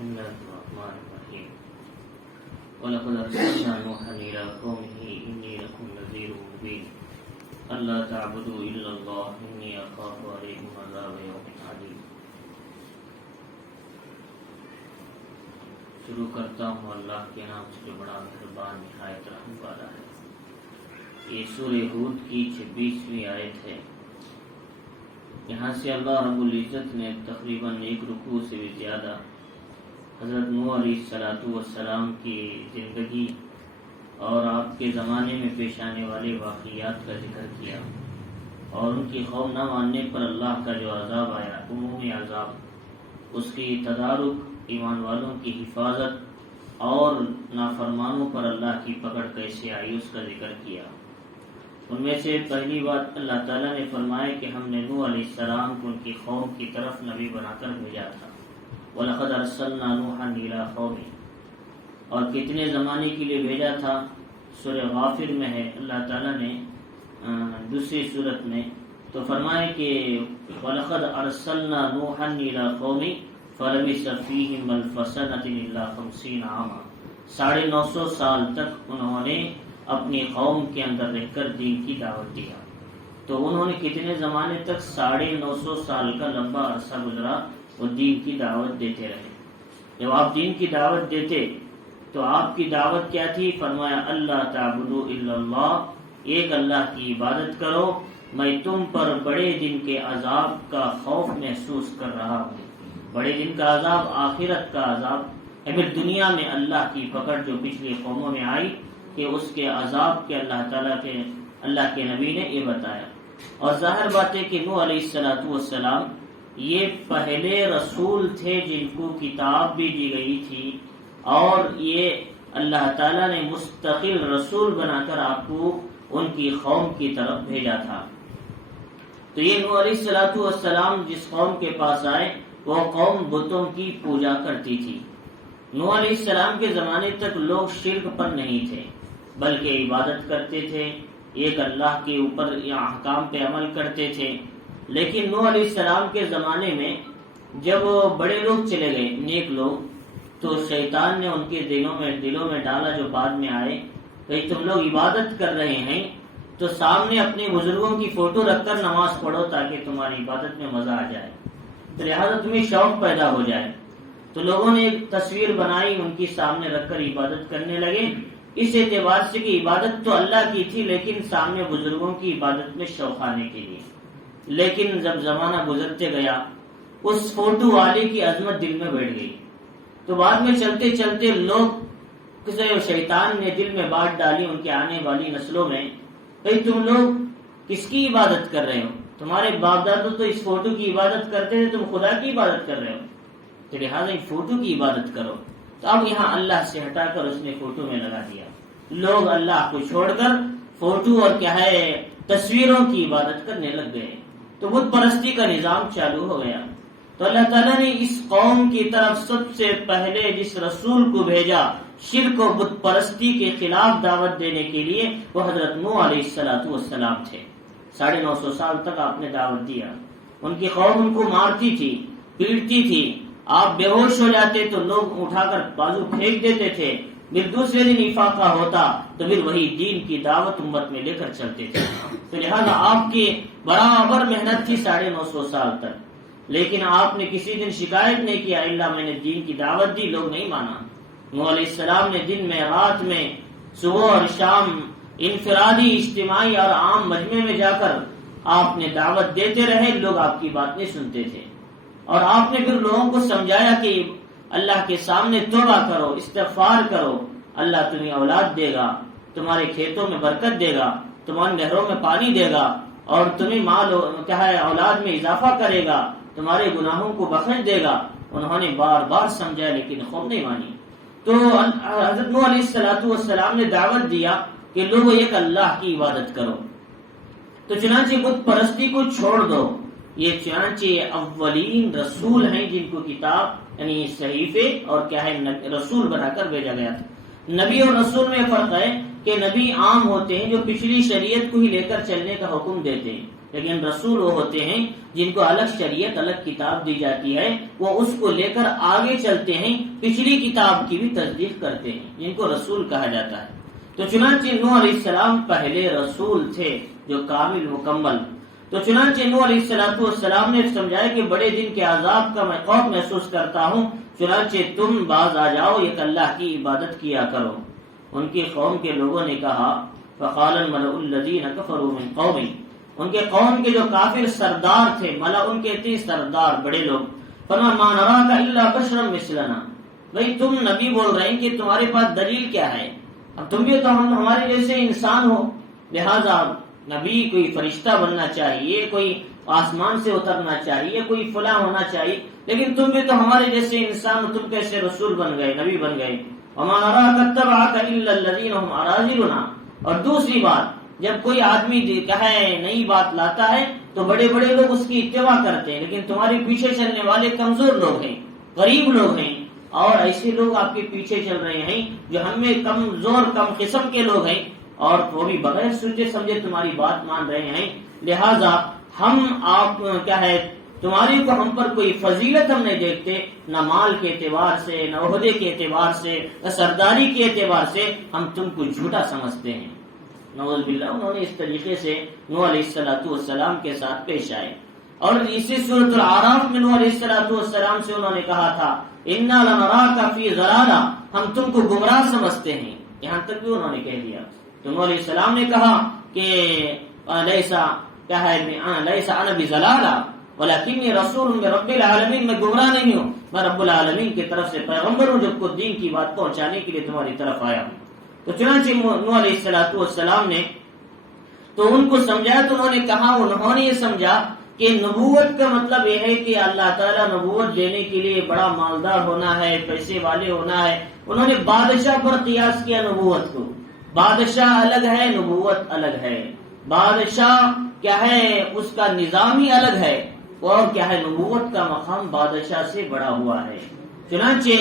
بسم الله الرحمن الرحيم ولقد أرسلنا نوحا إلى قومه إني لكم نذير مبين ألا تعبدوا إلا الله إني أخاف عليكم عذاب يوم عليم. شروع کرتا ہوں اللہ کے نام سے جو بڑا مہربان نہایت رحم والا ہے. یہ سورہ ہود کی 26ویں آیت ہے. یہاں سے اللہ رب العزت نے تقریباً ایک رکوع سے بھی زیادہ حضرت نوح علیہ السلام کی زندگی اور آپ کے زمانے میں پیش آنے والے واقعات کا ذکر کیا اور ان کی قوم نہ ماننے پر اللہ کا جو عذاب آیا، عمومی عذاب، اس کی تدارک، ایمان والوں کی حفاظت اور نافرمانوں پر اللہ کی پکڑ کیسے آئی اس کا ذکر کیا. ان میں سے پہلی بات اللہ تعالیٰ نے فرمایا کہ ہم نے نوح علیہ السلام کو ان کی قوم کی طرف نبی بنا کر بھیجا تھا. وَلَقَدْ أَرْسَلْنَا نُوحًا إِلَىٰ قَوْمِهِ، اور کتنے زمانے کے لیے بھیجا تھا؟ سورہ غافر میں ہے. اللہ تعالیٰ نے دوسری صورت میں تو فرمایا کہ وَلَقَدْ أَرْسَلْنَا نُوحًا إِلَىٰ قَوْمِهِ فَلَبِثَ فِيهِمْ أَلْفَ سَنَةٍ إِلَّا 50 عاما. 950 سال تک انہوں نے اپنی قوم کے اندر رہ کر دین کی دعوت دیا. تو انہوں نے کتنے زمانے تک؟ 950 سال کا لمبا عرصہ گزرا وہ دین کی دعوت دیتے رہے. جب آپ دین کی دعوت دیتے تو آپ کی دعوت کیا تھی؟ فرمایا اللہ تعبدوا الا اللہ، ایک اللہ کی عبادت کرو، میں تم پر بڑے دن کے عذاب کا خوف محسوس کر رہا ہوں. بڑے دن کا عذاب آخرت کا عذاب ہے، پھر دنیا میں اللہ کی پکڑ جو پچھلی قوموں میں آئی کہ اس کے عذاب کے اللہ کے نبی نے یہ بتایا. اور ظاہر بات ہے کہ نوح علیہ السلام یہ پہلے رسول تھے جن کو کتاب بھی دی گئی تھی اور یہ اللہ تعالیٰ نے مستقل رسول بنا کر آپ کو ان کی قوم کی طرف بھیجا تھا. تو یہ نوح علیہ السلام جس قوم کے پاس آئے وہ قوم بتوں کی پوجا کرتی تھی. نوح علیہ السلام کے زمانے تک لوگ شرک پر نہیں تھے بلکہ عبادت کرتے تھے، ایک اللہ کے اوپر یا احکام پہ عمل کرتے تھے. لیکن نوح علیہ السلام کے زمانے میں جب بڑے لوگ چلے گئے، نیک لوگ، تو شیطان نے ان کے دلوں میں ڈالا جو بعد میں آئے کہ تم لوگ عبادت کر رہے ہیں تو سامنے اپنے بزرگوں کی فوٹو رکھ کر نماز پڑھو تاکہ تمہاری عبادت میں مزہ آ جائے، تو لہٰذا تمہیں شوق پیدا ہو جائے. تو لوگوں نے ایک تصویر بنائی، ان کی سامنے رکھ کر عبادت کرنے لگے، اس اعتبار سے کہ عبادت تو اللہ کی تھی لیکن سامنے بزرگوں کی عبادت میں شوق آنے کے لیے. لیکن جب زمانہ گزرتے گیا اس فوٹو والے کی عظمت دل میں بیٹھ گئی. تو بعد میں چلتے چلتے لوگ شیطان نے دل میں بات ڈالی ان کے آنے والی نسلوں میں، بھئی تم لوگ کس کی عبادت کر رہے ہو؟ تمہارے باپ دادو تو اس فوٹو کی عبادت کرتے تھے، تم خدا کی عبادت کر رہے ہو، تو لہٰذا فوٹو کی عبادت کرو. تو اب یہاں اللہ سے ہٹا کر اس نے فوٹو میں لگا دیا. لوگ اللہ کو چھوڑ کر فوٹو اور کیا ہے تصویروں کی عبادت کرنے لگ گئے. تو بت پرستی کا نظام چالو ہو گیا. تو اللہ تعالیٰ نے اس قوم کی طرف سب سے پہلے جس رسول کو بھیجا شرک و بت پرستی کے خلاف دعوت دینے کے لیے وہ حضرت نوح علیہ السلام تھے. 950 سال تک آپ نے دعوت دیا. ان کی قوم ان کو مارتی تھی، پیٹتی تھی، آپ بے ہوش ہو جاتے تو لوگ اٹھا کر بازو پھینک دیتے تھے. پھر دوسرے دن افاقہ ہوتا تو پھر وہی دین کی دعوت امت میں لے کر چلتے تھے. تو لہٰذا آپ کی برابر محنت تھی 950 سال تک، لیکن آپ نے کسی دن شکایت نہیں کیا اللہ میں نے دین کی دعوت دی، لوگ نہیں مانا. نوح علیہ السلام نے دن میں رات میں صبح اور شام انفرادی، اجتماعی اور عام مجمع میں جا کر آپ نے دعوت دیتے رہے، لوگ آپ کی بات نہیں سنتے تھے. اور آپ نے پھر لوگوں کو سمجھایا کہ اللہ کے سامنے توبہ کرو، استغفار کرو، اللہ تمہیں اولاد دے گا، تمہارے کھیتوں میں برکت دے گا، تمہارے نہروں میں پانی دے گا اور تمہیں مال کیا ہے اولاد میں اضافہ کرے گا، تمہارے گناہوں کو بخش دے گا. انہوں نے بار بار سمجھایا لیکن قوم نہیں مانی. تو حضرت نوح علیہ السلام نے دعوت دیا کہ لوگوں ایک اللہ کی عبادت کرو. تو چنانچہ بت پرستی کو چھوڑ دو. یہ چنانچہ اولین رسول ہیں جن کو کتاب یعنی صحیفے اور کیا ہے رسول بنا کر بھیجا گیا تھا. نبی اور رسول میں فرق ہے کہ نبی عام ہوتے ہیں جو پچھلی شریعت کو ہی لے کر چلنے کا حکم دیتے ہیں، لیکن رسول وہ ہوتے ہیں جن کو الگ شریعت الگ کتاب دی جاتی ہے، وہ اس کو لے کر آگے چلتے ہیں، پچھلی کتاب کی بھی تصدیق کرتے ہیں، جن کو رسول کہا جاتا ہے۔ تو چنانچہ نوح علیہ السلام پہلے رسول تھے جو کامل مکمل۔ تو چنانچہ نوح علیہ السلام نے سمجھایا کہ بڑے دن کے عذاب کا میں خوف محسوس کرتا ہوں، چنانچہ تم باز آ جاؤ، ایک اللہ کی عبادت کیا کرو۔ ان کی قوم کے لوگوں نے کہا، فقال الملأ الذین کفروا من قومہ، ان کے قوم کے جو کافر سردار تھے، ملا ان کے تھے سردار بڑے لوگ، فرمایا ما نراک الا بشرا مثلنا، بھئی تم نبی بول رہے ہیں کہ تمہارے پاس دلیل کیا ہے؟ اب تم بھی تو ہمارے جیسے انسان ہو، لہذا نبی کوئی فرشتہ بننا چاہیے، کوئی آسمان سے اترنا چاہیے، کوئی فلاں ہونا چاہیے، لیکن تم بھی تو ہمارے جیسے انسان ہو، تم کیسے رسول بن گئے، نبی بن گئے؟ وما نراک اتبعک الا الذین هم اراذلنا۔ اور دوسری بات، جب کوئی آدمی کہے نئی بات لاتا ہے تو بڑے بڑے لوگ اس کی اتباع کرتے ہیں، لیکن تمہارے پیچھے چلنے والے کمزور لوگ ہیں، غریب لوگ ہیں، اور ایسے لوگ آپ کے پیچھے چل رہے ہیں جو ہم میں کمزور کم قسم کے لوگ ہیں، اور وہ بھی بغیر سوچے سمجھے تمہاری بات مان رہے ہیں، لہذا ہم آپ کیا ہے تمہاری کو ہم پر کوئی فضیلت ہم نہیں دیکھتے، نہ مال کے اعتبار سے، نہ عہدے کے اعتبار سے، نہ سرداری کے اعتبار سے، ہم تم کو جھوٹا سمجھتے ہیں۔ نعوذ باللہ، انہوں نے اس طریقے سے نوح علیہ السلام کے ساتھ پیش آئے۔ اور اسی سورۃ الاعراف میں نوح علیہ السلام سے انہوں نے کہا تھا، انا لنراک فی ضلالہ، ہم تم کو گمراہ سمجھتے ہیں، یہاں تک بھی انہوں نے کہہ دیا۔ تو نوح علیہ السلام نے کہا کہ لیس انا بضلالہ ولکنی رسول من رب العالمین، میں گمراہ نہیں ہوں، میں رب العالمین کی طرف سے پیغمبر ہوں جو کو دین کی بات پہنچانے کے لیے تمہاری طرف آیا ہوں۔ تو چنانچہ نوح علیہ السلام نے تو ان کو سمجھایا، تو انہوں نے کہا، انہوں نے یہ سمجھا کہ نبوت کا مطلب یہ ہے کہ اللہ تعالیٰ نبوت دینے کے لیے بڑا مالدار ہونا ہے، پیسے والے ہونا ہے۔ انہوں نے بادشاہ پر قیاس کیا نبوت کو، بادشاہ الگ ہے، نبوت الگ ہے، بادشاہ کیا ہے اس کا نظام ہی الگ ہے، اور کیا ہے نبوت کا مقام بادشاہ سے بڑا ہوا ہے۔ چنانچہ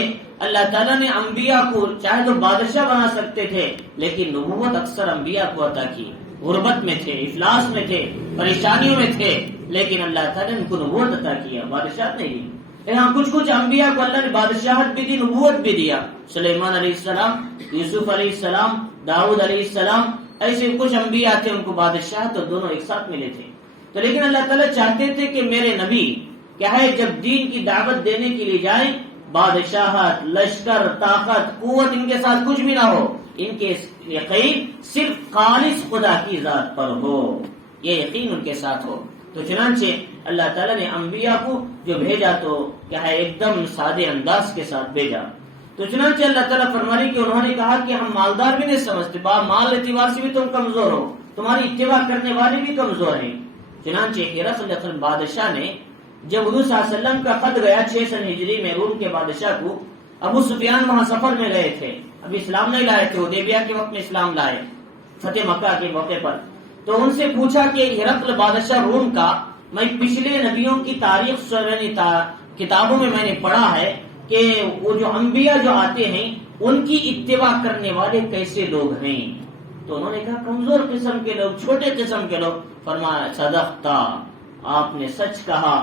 اللہ تعالیٰ نے انبیاء کو چاہے تو بادشاہ بنا سکتے تھے، لیکن نبوت اکثر انبیاء کو عطا کی، غربت میں تھے، افلاس میں تھے، پریشانیوں میں تھے، لیکن اللہ تعالیٰ نے ان کو نبوت عطا کیا، بادشاہت نہیں دی۔ یہاں کچھ انبیاء کو اللہ نے بادشاہت بھی دی، نبوت بھی دیا، سلیمان علیہ السلام، یوسف علیہ السلام، داؤد علیہ السلام، ایسے کچھ انبیاء تھے ان کو بادشاہت اور دونوں ایک ساتھ ملے تھے۔ تو لیکن اللہ تعالیٰ چاہتے تھے کہ میرے نبی کیا ہے جب دین کی دعوت دینے کے لیے جائیں، بادشاہت، لشکر، طاقت، قوت ان کے ساتھ کچھ بھی نہ ہو، ان کے یقین صرف خالص خدا کی ذات پر ہو، یہ یقین ان کے ساتھ ہو۔ تو چنانچہ اللہ تعالیٰ نے انبیاء کو جو بھیجا تو کیا ہے ایک دم سادے انداز کے ساتھ بھیجا۔ تو چنانچہ اللہ تعالیٰ فرمانے کہ انہوں نے کہا کہ ہم مالدار بھی نہیں سمجھتے، مال اعتبار سے بھی تم کمزور ہو، تمہاری اتباع کرنے والے بھی کمزور ہیں۔ چنانچہ ہرقل بادشاہ نے جب حضور صلی اللہ علیہ وسلم کا خط گیا 600 ہجری میں روم کے بادشاہ کو، ابو سفیان وہاں سفر میں گئے تھے، ابھی اسلام نہیں لائے تھے، حدیبیہ کے وقت میں اسلام لائے فتح مکہ کے موقع پر۔ تو ان سے پوچھا کہ ہرقل بادشاہ روم کا، میں پچھلے نبیوں کی تاریخ کتابوں میں نے پڑھا ہے کہ وہ جو انبیاء جو آتے ہیں ان کی اتباع کرنے والے کیسے لوگ ہیں؟ تو انہوں نے کہا کمزور قسم کے لوگ، چھوٹے قسم کے لوگ۔ فرمایا صدقتا، آپ نے سچ کہا،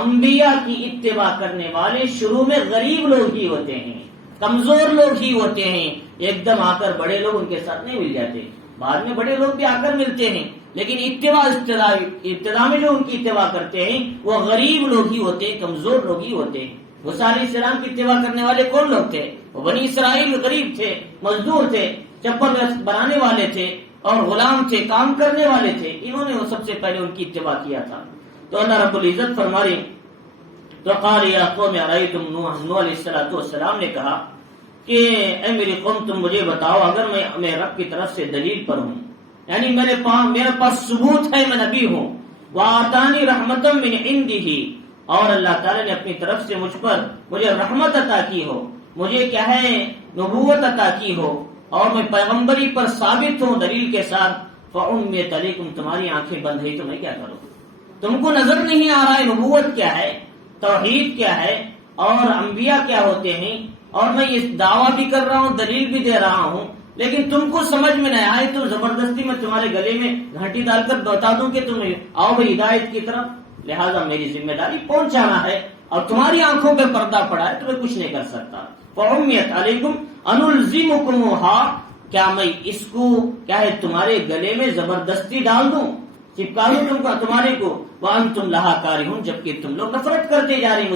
انبیاء کی اتباع کرنے والے شروع میں غریب لوگ ہی ہوتے ہیں، کمزور لوگ ہی ہوتے ہیں، ایک دم آ کر بڑے لوگ ان کے ساتھ نہیں مل جاتے، بعد میں بڑے لوگ بھی آ کر ملتے ہیں، لیکن ابتدا میں جو ان کی اتباع کرتے ہیں وہ غریب لوگ ہی ہوتے ہیں، کمزور لوگ ہی ہوتے ہیں۔ موسیٰ علیہ السلام کی اتباع کرنے والے کون لوگ تھے؟ وہ بنی اسرائیل، غریب تھے، مزدور تھے، چپل بنانے والے تھے، اور غلام تھے، کام کرنے والے تھے، انہوں نے وہ سب سے پہلے ان کی اتباع کیا تھا۔ تو اللہ رب العزت فرمائے تو قال یا قوم ارایتم، نوح علیہ السلام نے کہا کہ اے میری قوم تم مجھے بتاؤ، اگر میں رب کی طرف سے دلیل پر ہوں، یعنی میرے پاس ثبوت ہے میں نبی ہوں، وآتانی رحمتا من عنده، اور اللہ تعالیٰ نے اپنی طرف سے مجھے رحمت عطا کی ہو، مجھے کیا ہے نبوت عطا کی ہو، اور میں پیغمبری پر ثابت ہوں دلیل کے ساتھ، فَأُمِّيَتْ عَلَيْكُمْ، تمہاری آنکھیں بند ہیں تو میں کیا کروں؟ تم کو نظر نہیں آ رہا ہے نبوت کیا ہے، توحید کیا ہے، اور انبیاء کیا ہوتے ہیں، اور میں اس دعویٰ بھی کر رہا ہوں، دلیل بھی دے رہا ہوں، لیکن تم کو سمجھ میں نہیں آئے تو زبردستی میں تمہارے گلے میں گھنٹی ڈال کر بتا دوں کہ تم آؤ بھائی ہدایت کی طرف، لہٰذا میری ذمہ داری پہنچانا ہے، اور تمہاری آنکھوں پہ پردہ پڑا ہے تو میں کچھ نہیں کر سکتا۔ فَعُمِّيَتْ عَلَيْكُمْ أَنُلْزِمُكُمُوهَا، کیا میں اس کو کیا ہے تمہارے گلے میں زبردستی ڈال دوں، چپکا دوں تم کو تمہارے کو، وَأَنْتُمْ لَهَا كَارِهُونَ، جبکہ تم لوگ نفرت کرتے جا رہے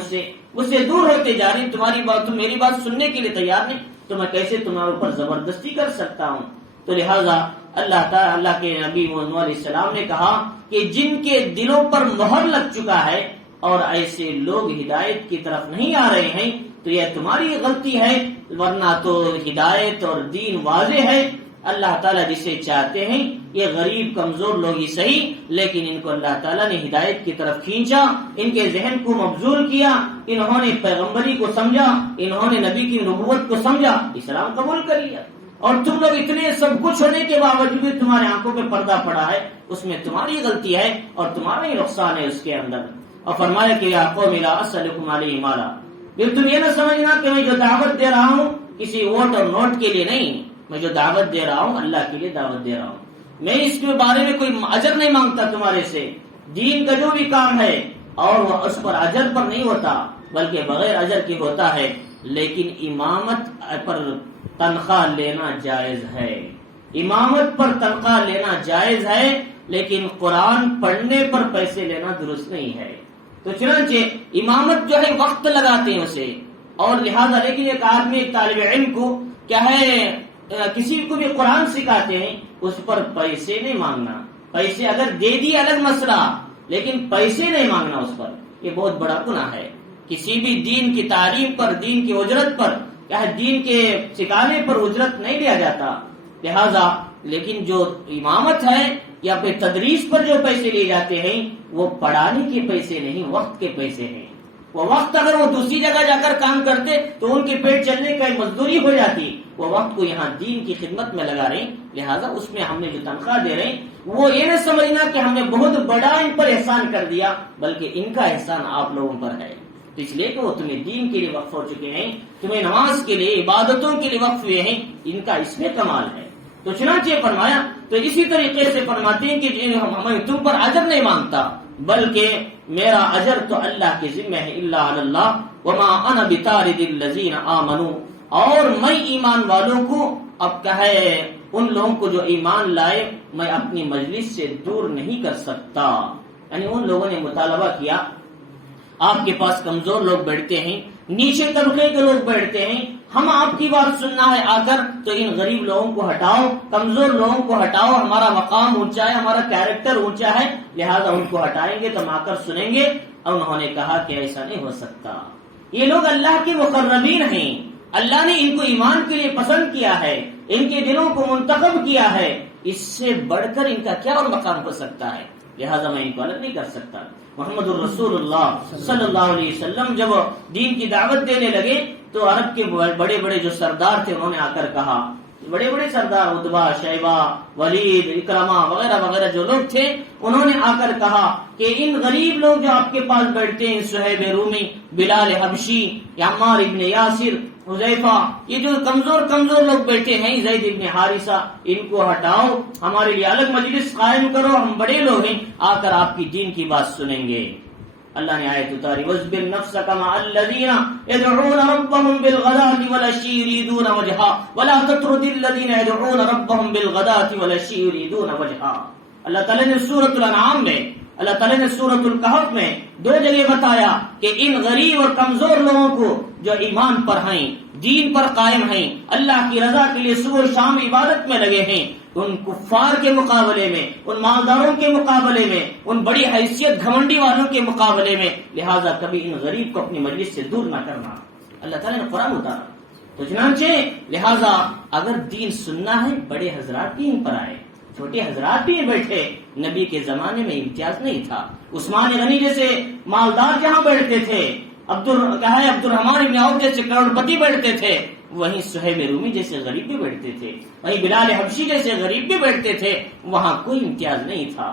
مجھ سے دور ہوتے جا رہے، تمہاری بات تم میری بات سننے کے لیے تیار نہیں، تو میں کیسے تمہارے اوپر زبردستی کر سکتا ہوں؟ تو لہٰذا اللہ تعالی اللہ کے نبی محمد علیہ السلام نے کہا کہ جن کے دلوں پر مہر لگ چکا ہے اور ایسے لوگ ہدایت کی طرف نہیں آ رہے ہیں تو یہ تمہاری غلطی ہے، ورنہ تو ہدایت اور دین واضح ہے۔ اللہ تعالیٰ جسے چاہتے ہیں، یہ غریب کمزور لوگ ہی صحیح، لیکن ان کو اللہ تعالیٰ نے ہدایت کی طرف کھینچا، ان کے ذہن کو مبذول کیا، انہوں نے پیغمبری کو سمجھا، انہوں نے نبی کی نبوت کو سمجھا، اسلام قبول کر لیا۔ اور تم لوگ اتنے سب کچھ ہونے کے باوجود بھی تمہارے آنکھوں پہ پردہ پڑا ہے، اس میں تمہاری غلطی ہے اور تمہارا ہی نقصان ہے اس کے اندر۔ اور فرمایا کہ یا قوم لا اسألکم علیہ مالا، پھر تم یہ نہ سمجھنا کہ میں جو دعوت دے رہا ہوں کسی ووٹ اور نوٹ کے لیے نہیں، میں جو دعوت دے رہا ہوں اللہ کے لیے دعوت دے رہا ہوں، میں اس کے بارے میں کوئی اجر نہیں مانگتا تمہارے سے۔ دین کا جو بھی کام ہے اور وہ اس پر اجر پر نہیں ہوتا بلکہ بغیر اجر کے ہوتا ہے، لیکن امامت پر تنخواہ لینا جائز ہے، امامت پر تنخواہ لینا جائز ہے، لیکن قرآن پڑھنے پر پیسے لینا درست نہیں ہے۔ تو چنانچہ امامت جو ہے وقت لگاتے ہیں اسے، اور لہذا لیکن ایک آدمی طالب علم کو کیا ہے کسی کو بھی قرآن سکھاتے ہیں اس پر پیسے نہیں مانگنا، پیسے اگر دے دی الگ مسئلہ، لیکن پیسے نہیں مانگنا اس پر، یہ بہت بڑا گناہ ہے۔ کسی بھی دین کی تعلیم پر، دین کی اجرت پر، کیا ہے دین کے سکھانے پر اجرت نہیں لیا جاتا، لہذا لیکن جو امامت ہے یا پھر تدریس پر جو پیسے لیے جاتے ہیں وہ پڑھانے کے پیسے نہیں، وقت کے پیسے ہیں۔ وہ وقت اگر وہ دوسری جگہ جا کر کام کرتے تو ان کے پیٹ چلنے کا مزدوری ہو جاتی، وہ وقت کو یہاں دین کی خدمت میں لگا رہے ہیں، لہٰذا اس میں ہم نے جو تنخواہ دے رہے ہیں وہ یہ نہ سمجھنا کہ ہم نے بہت بڑا ان پر احسان کر دیا، بلکہ ان کا احسان آپ لوگوں پر ہے، اس لیے کہ وہ تمہیں دین کے لیے وقف ہو چکے ہیں، تمہیں نماز کے لیے عبادتوں کے لیے وقف ہوئے ہیں، ان کا اس میں کمال ہے۔ تو چنانچہ فرمایا، تو اسی طریقے سے فرماتے ہیں کہ ہمیں تم پر اجر نہیں مانگتا بلکہ میرا اجر تو اللہ کے ذمہ ہے، الا علی اللہ وما انا بطارد الذین آمنوا، اور میں ایمان والوں کو اب کہے ان لوگوں کو جو ایمان لائے میں اپنی مجلس سے دور نہیں کر سکتا۔ یعنی ان لوگوں نے مطالبہ کیا، آپ کے پاس کمزور لوگ بیٹھتے ہیں، نیچے طبقے کے لوگ بیٹھتے ہیں، ہم آپ کی بات سننا ہے آ کر تو ان غریب لوگوں کو ہٹاؤ، کمزور لوگوں کو ہٹاؤ، ہمارا مقام اونچا ہے، ہمارا کیریکٹر اونچا ہے، لہذا ان کو ہٹائیں گے تو ہم آ کر سنیں گے۔ اور انہوں نے کہا کہ ایسا نہیں ہو سکتا، یہ لوگ اللہ کے مقربین ہیں، اللہ نے ان کو ایمان کے لیے پسند کیا ہے، ان کے دلوں کو منتخب کیا ہے، اس سے بڑھ کر ان کا کیا اور مقام ہو سکتا ہے، لہذا میں ان کو الگ نہیں کر سکتا۔ محمد الرسول اللہ صلی اللہ علیہ وسلم جب دین کی دعوت دینے لگے تو عرب کے بڑے بڑے جو سردار تھے انہوں نے آ کر کہا، بڑے بڑے سردار عتبہ، شیبہ، ولید، اکرمہ وغیرہ وغیرہ جو لوگ تھے، انہوں نے آ کر کہا کہ ان غریب لوگ جو آپ کے پاس بیٹھتے ہیں، صہیب رومی، بلال حبشی، عمار ابن یاسر، حذیفہ، یہ جو کمزور لوگ بیٹھے ہیں، زید ابن حارثہ، ان کو ہٹاؤ، ہمارے لیے الگ مجلس قائم کرو، ہم بڑے لوگ ہیں، آ کر آپ کی دین کی بات سنیں گے۔ اللہ نے آیت اتاری، وَاصْبِرْ نَفْسَكَ مَعَ الَّذِينَ يَدْعُونَ رَبَّهُمْ بِالْغَدَاةِ وَالْعَشِيِّ يُرِيدُونَ وَجْهَهُ وَلَا تَطْرُدِ الَّذِينَ يَدْعُونَ رَبَّهُمْ بِالْغَدَاةِ وَالْعَشِيِّ يُرِيدُونَ وَجْهَهُ۔ اللہ تعالیٰ نے سورۃ الانعام میں، اللہ تعالیٰ نے سورۃ الکہف میں دو جگہ بتایا کہ ان غریب اور کمزور لوگوں کو جو ایمان پر ہیں، دین پر قائم ہیں، اللہ کی رضا کے لیے صبح و شام عبادت میں لگے ہیں، ان کفار کے مقابلے میں، ان مالداروں کے مقابلے میں، ان بڑی حیثیت گھمنڈی والوں کے مقابلے میں، لہذا کبھی ان غریب کو اپنی مجلس سے دور نہ کرنا۔ اللہ تعالیٰ نے قرآن اتارا، تو چنانچہ لہذا اگر دین سننا ہے بڑے حضرات بھی ان پر آئے، چھوٹے حضرات بھی بیٹھے، نبی کے زمانے میں امتیاز نہیں تھا، عثمان غنی جیسے مالدار جہاں بیٹھتے تھے، عبد الرحمان ابن عوف جیسے کروڑپتی بیٹھتے تھے، وہیں صہیب رومی جیسے غریب بھی بیٹھتے تھے، وہیں بلال حبشی جیسے غریب بھی بیٹھتے تھے، وہاں کوئی امتیاز نہیں تھا۔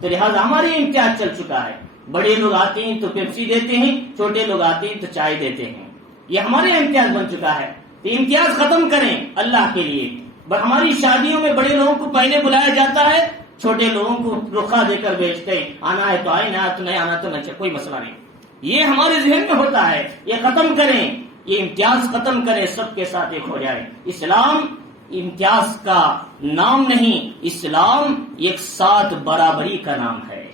تو لہٰذا ہمارے امتیاز چل چکا ہے، بڑے لوگ آتے ہیں تو پیپسی دیتے ہیں، چھوٹے لوگ آتے ہیں تو چائے دیتے ہیں، یہ ہمارے امتیاز بن چکا ہے۔ تو امتیاز ختم کریں اللہ کے لیے، ہماری شادیوں میں بڑے لوگوں کو پہلے بلایا جاتا ہے، چھوٹے لوگوں کو رخا دے کر بیچتے ہیں، آنا ہے تو آئے، نہ تو نہیں آنا تو نہ، کوئی مسئلہ نہیں۔ یہ ہمارے ذہن میں ہوتا ہے، یہ ختم کریں، یہ امتیاز ختم کریں، سب کے ساتھ ایک ہو جائے۔ اسلام امتیاز کا نام نہیں، اسلام ایک ساتھ برابری کا نام ہے۔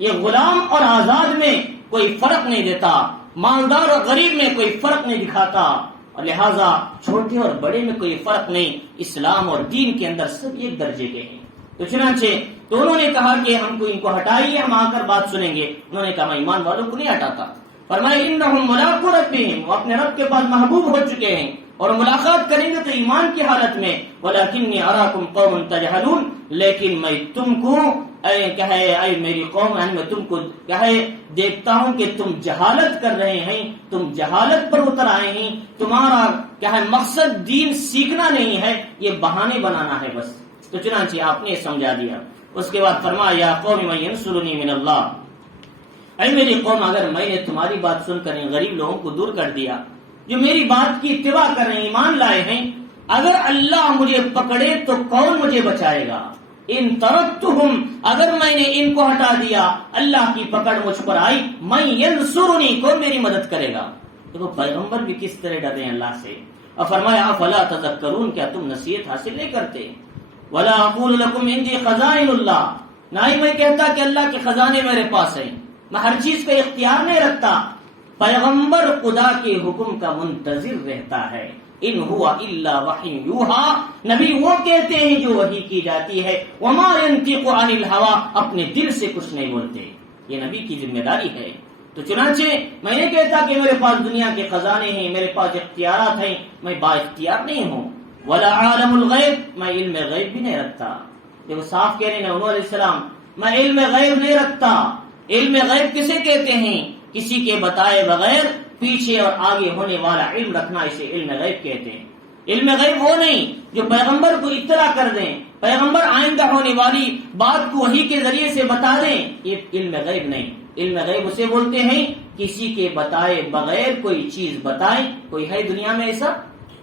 یہ غلام اور آزاد میں کوئی فرق نہیں دیتا، مالدار اور غریب میں کوئی فرق نہیں دکھاتا، اور لہذا چھوٹے اور بڑے میں کوئی فرق نہیں، اسلام اور دین کے اندر سب ایک درجے کے ہیں۔ تو چنانچہ تو انہوں نے کہا کہ ہم کو ان کو ہٹائیے، ہم آ کر بات سنیں گے۔ انہوں نے کہا میں ایمان والوں کو نہیں ہٹاتا۔ فرمایا انہم ملاقو ربہم، وہ اپنے رب کے پاس محبوب ہو چکے ہیں اور ملاقات کریں گے تو ایمان کی حالت میں، ولکنی اراکم قوم تجہلون، لیکن میں تم کو اے میری قوم، میں تم کو دیکھتا ہوں کہ تم جہالت کر رہے ہیں، تم جہالت پر اتر آئے ہیں، تمہارا مقصد دین سیکھنا نہیں ہے، یہ بہانے بنانا ہے بس۔ تو چنانچہ آپ نے سمجھا دیا۔ اس کے بعد فرمایا یا قوم من ینصرنی من اللہ، اے میری قوم اگر میں نے تمہاری بات سن کر غریب لوگوں کو دور کر دیا جو میری بات کی اتباع کر رہے ہیں، ایمان لائے ہیں، اگر اللہ مجھے پکڑے تو کون مجھے بچائے گا؟ ان ترکتہم، اگر میں نے ان کو ہٹا دیا، اللہ کی پکڑ مجھ پر آئی، من ینصرنی، کون میری مدد کرے گا؟ تو پیغمبر بھی کس طرح ڈرے ہیں اللہ سے۔ اور فرمایا افلا تذکرون، کیا تم نصیحت حاصل نہیں کرتے؟ ولا اقول لكم عندي خزائن اللہ، نہ ہی میں کہتا کہ اللہ کے خزانے میرے پاس ہیں، میں ہر چیز کا اختیار نہیں رکھتا۔ پیغمبر خدا کے حکم کا منتظر رہتا ہے۔ ان ہوا الا وحی یوحا، نبی وہ کہتے ہیں جو وحی کی جاتی ہے، وما ينطق عن الهوى، اپنے دل سے کچھ نہیں بولتے، یہ نبی کی ذمہ داری ہے۔ تو چنانچہ میں نے کہتا کہ میرے پاس دنیا کے خزانے ہیں، میرے پاس اختیارات ہیں، میں با اختیار نہیں ہوں۔ ولا عالم الغیب، میں علم غیب بھی نہیں رکھتا۔ دیکھو صاف کہہ رہے ہیں نوح علیہ السلام، میں علم غیب نہیں رکھتا۔ علم غیب کسے کہتے ہیں؟ کسی کے بتائے بغیر پیچھے اور آگے ہونے والا علم رکھنا، اسے علم غیب کہتے ہیں۔ علم غیب وہ نہیں جو پیغمبر کو اطلاع کر دیں، پیغمبر آئندہ ہونے والی بات کو وحی کے ذریعے سے بتا دیں، یہ علم غیب نہیں۔ علم غیب اسے بولتے ہیں کسی کے بتائے بغیر کوئی چیز بتائیں۔ کوئی ہے دنیا میں ایسا؟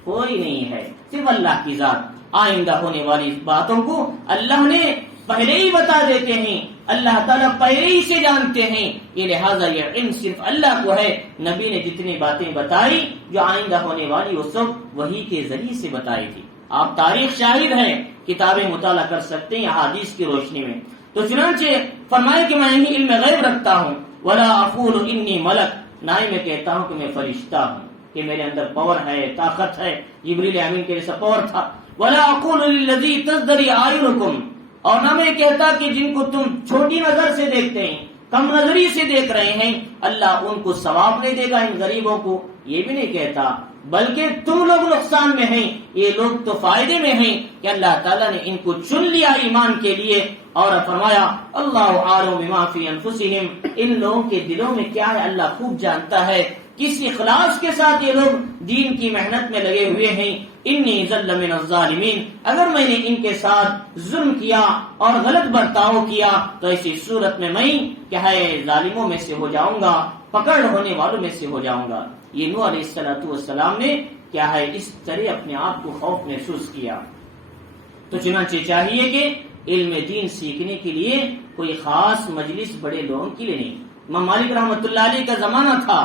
کوئی نہیں ہے، صرف اللہ کی ذات۔ آئندہ ہونے والی باتوں کو اللہ نے پہلے ہی بتا دیتے ہیں، اللہ تعالیٰ پہلے ہی سے جانتے ہیں، یہ لہٰذا یہ علم صرف اللہ کو ہے۔ نبی نے جتنی باتیں بتائی جو آئندہ ہونے والی وہ سب وحی کے ذریعے سے بتائی تھی۔ آپ تاریخ شاہد ہیں، کتابیں مطالعہ کر سکتے ہیں احادیث کی روشنی میں۔ تو چنانچہ فرمائے کہ میں ہی علم غیب رکھتا ہوں۔ ولا اقول انی ملک، نہ ہی میں کہتا ہوں کہ میں فرشتہ ہوں، کہ میرے اندر پاور ہے، طاقت ہے، جبریل امین کے جیسا پاور تھا۔ ولا اقول للذی تزدری اعینکم، اور نہ میں کہتا کہ جن کو تم چھوٹی نظر سے دیکھتے ہیں، کم نظری سے دیکھ رہے ہیں، اللہ ان کو ثواب نہیں دے گا، ان غریبوں کو، یہ بھی نہیں کہتا، بلکہ تم لوگ نقصان میں ہیں، یہ لوگ تو فائدے میں ہیں کہ اللہ تعالیٰ نے ان کو چن لیا ایمان کے لیے۔ اور فرمایا اللہ عالم بما فی انفسہم، ان لوگوں کے دلوں میں کیا ہے اللہ خوب جانتا ہے، کس اخلاص کے ساتھ یہ لوگ دین کی محنت میں لگے ہوئے ہیں۔ انی ذل من الظالمین، اگر میں نے ان کے ساتھ ظلم کیا اور غلط برتاؤ کیا تو ایسی صورت میں کیا ہے ظالموں میں سے ہو جاؤں گا، پکڑ ہونے والوں میں سے ہو جاؤں گا۔ یہ نوح علیہ السلام نے کیا ہے اس طرح اپنے آپ کو خوف محسوس کیا۔ تو چنانچہ چاہیے کہ علم دین سیکھنے کے لیے کوئی خاص مجلس بڑے لوگوں کے لیے نہیں۔ امام مالک رحمۃ اللہ علیہ کا زمانہ تھا،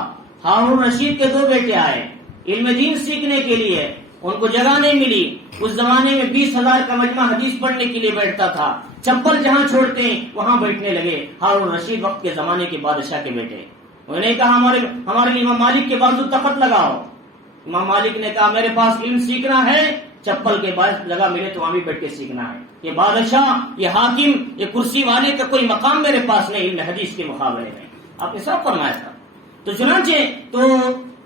ہارون رشید کے 2 بیٹے آئے علم دین سیکھنے کے لیے، ان کو جگہ نہیں ملی۔ اس زمانے میں 20,000 کا مجمع حدیث پڑھنے کے لیے بیٹھتا تھا، چپل جہاں چھوڑتے ہیں وہاں بیٹھنے لگے۔ ہارون رشید وقت کے زمانے کے بادشاہ کے بیٹے، انہوں نے کہا ہمارے لیے امام مالک کے بازو تخت لگاؤ۔ امام مالک نے کہا میرے پاس علم سیکھنا ہے، چپل کے بعد جگہ ملے تو وہاں بھی بیٹھ کے سیکھنا ہے۔ یہ بادشاہ، یہ حاکم، یہ کرسی والے کا کوئی مقام میرے پاس نہیں علم حدیث کے مقابلے میں، آپ نے سب فرمایا تھا۔ تو چنانچہ تو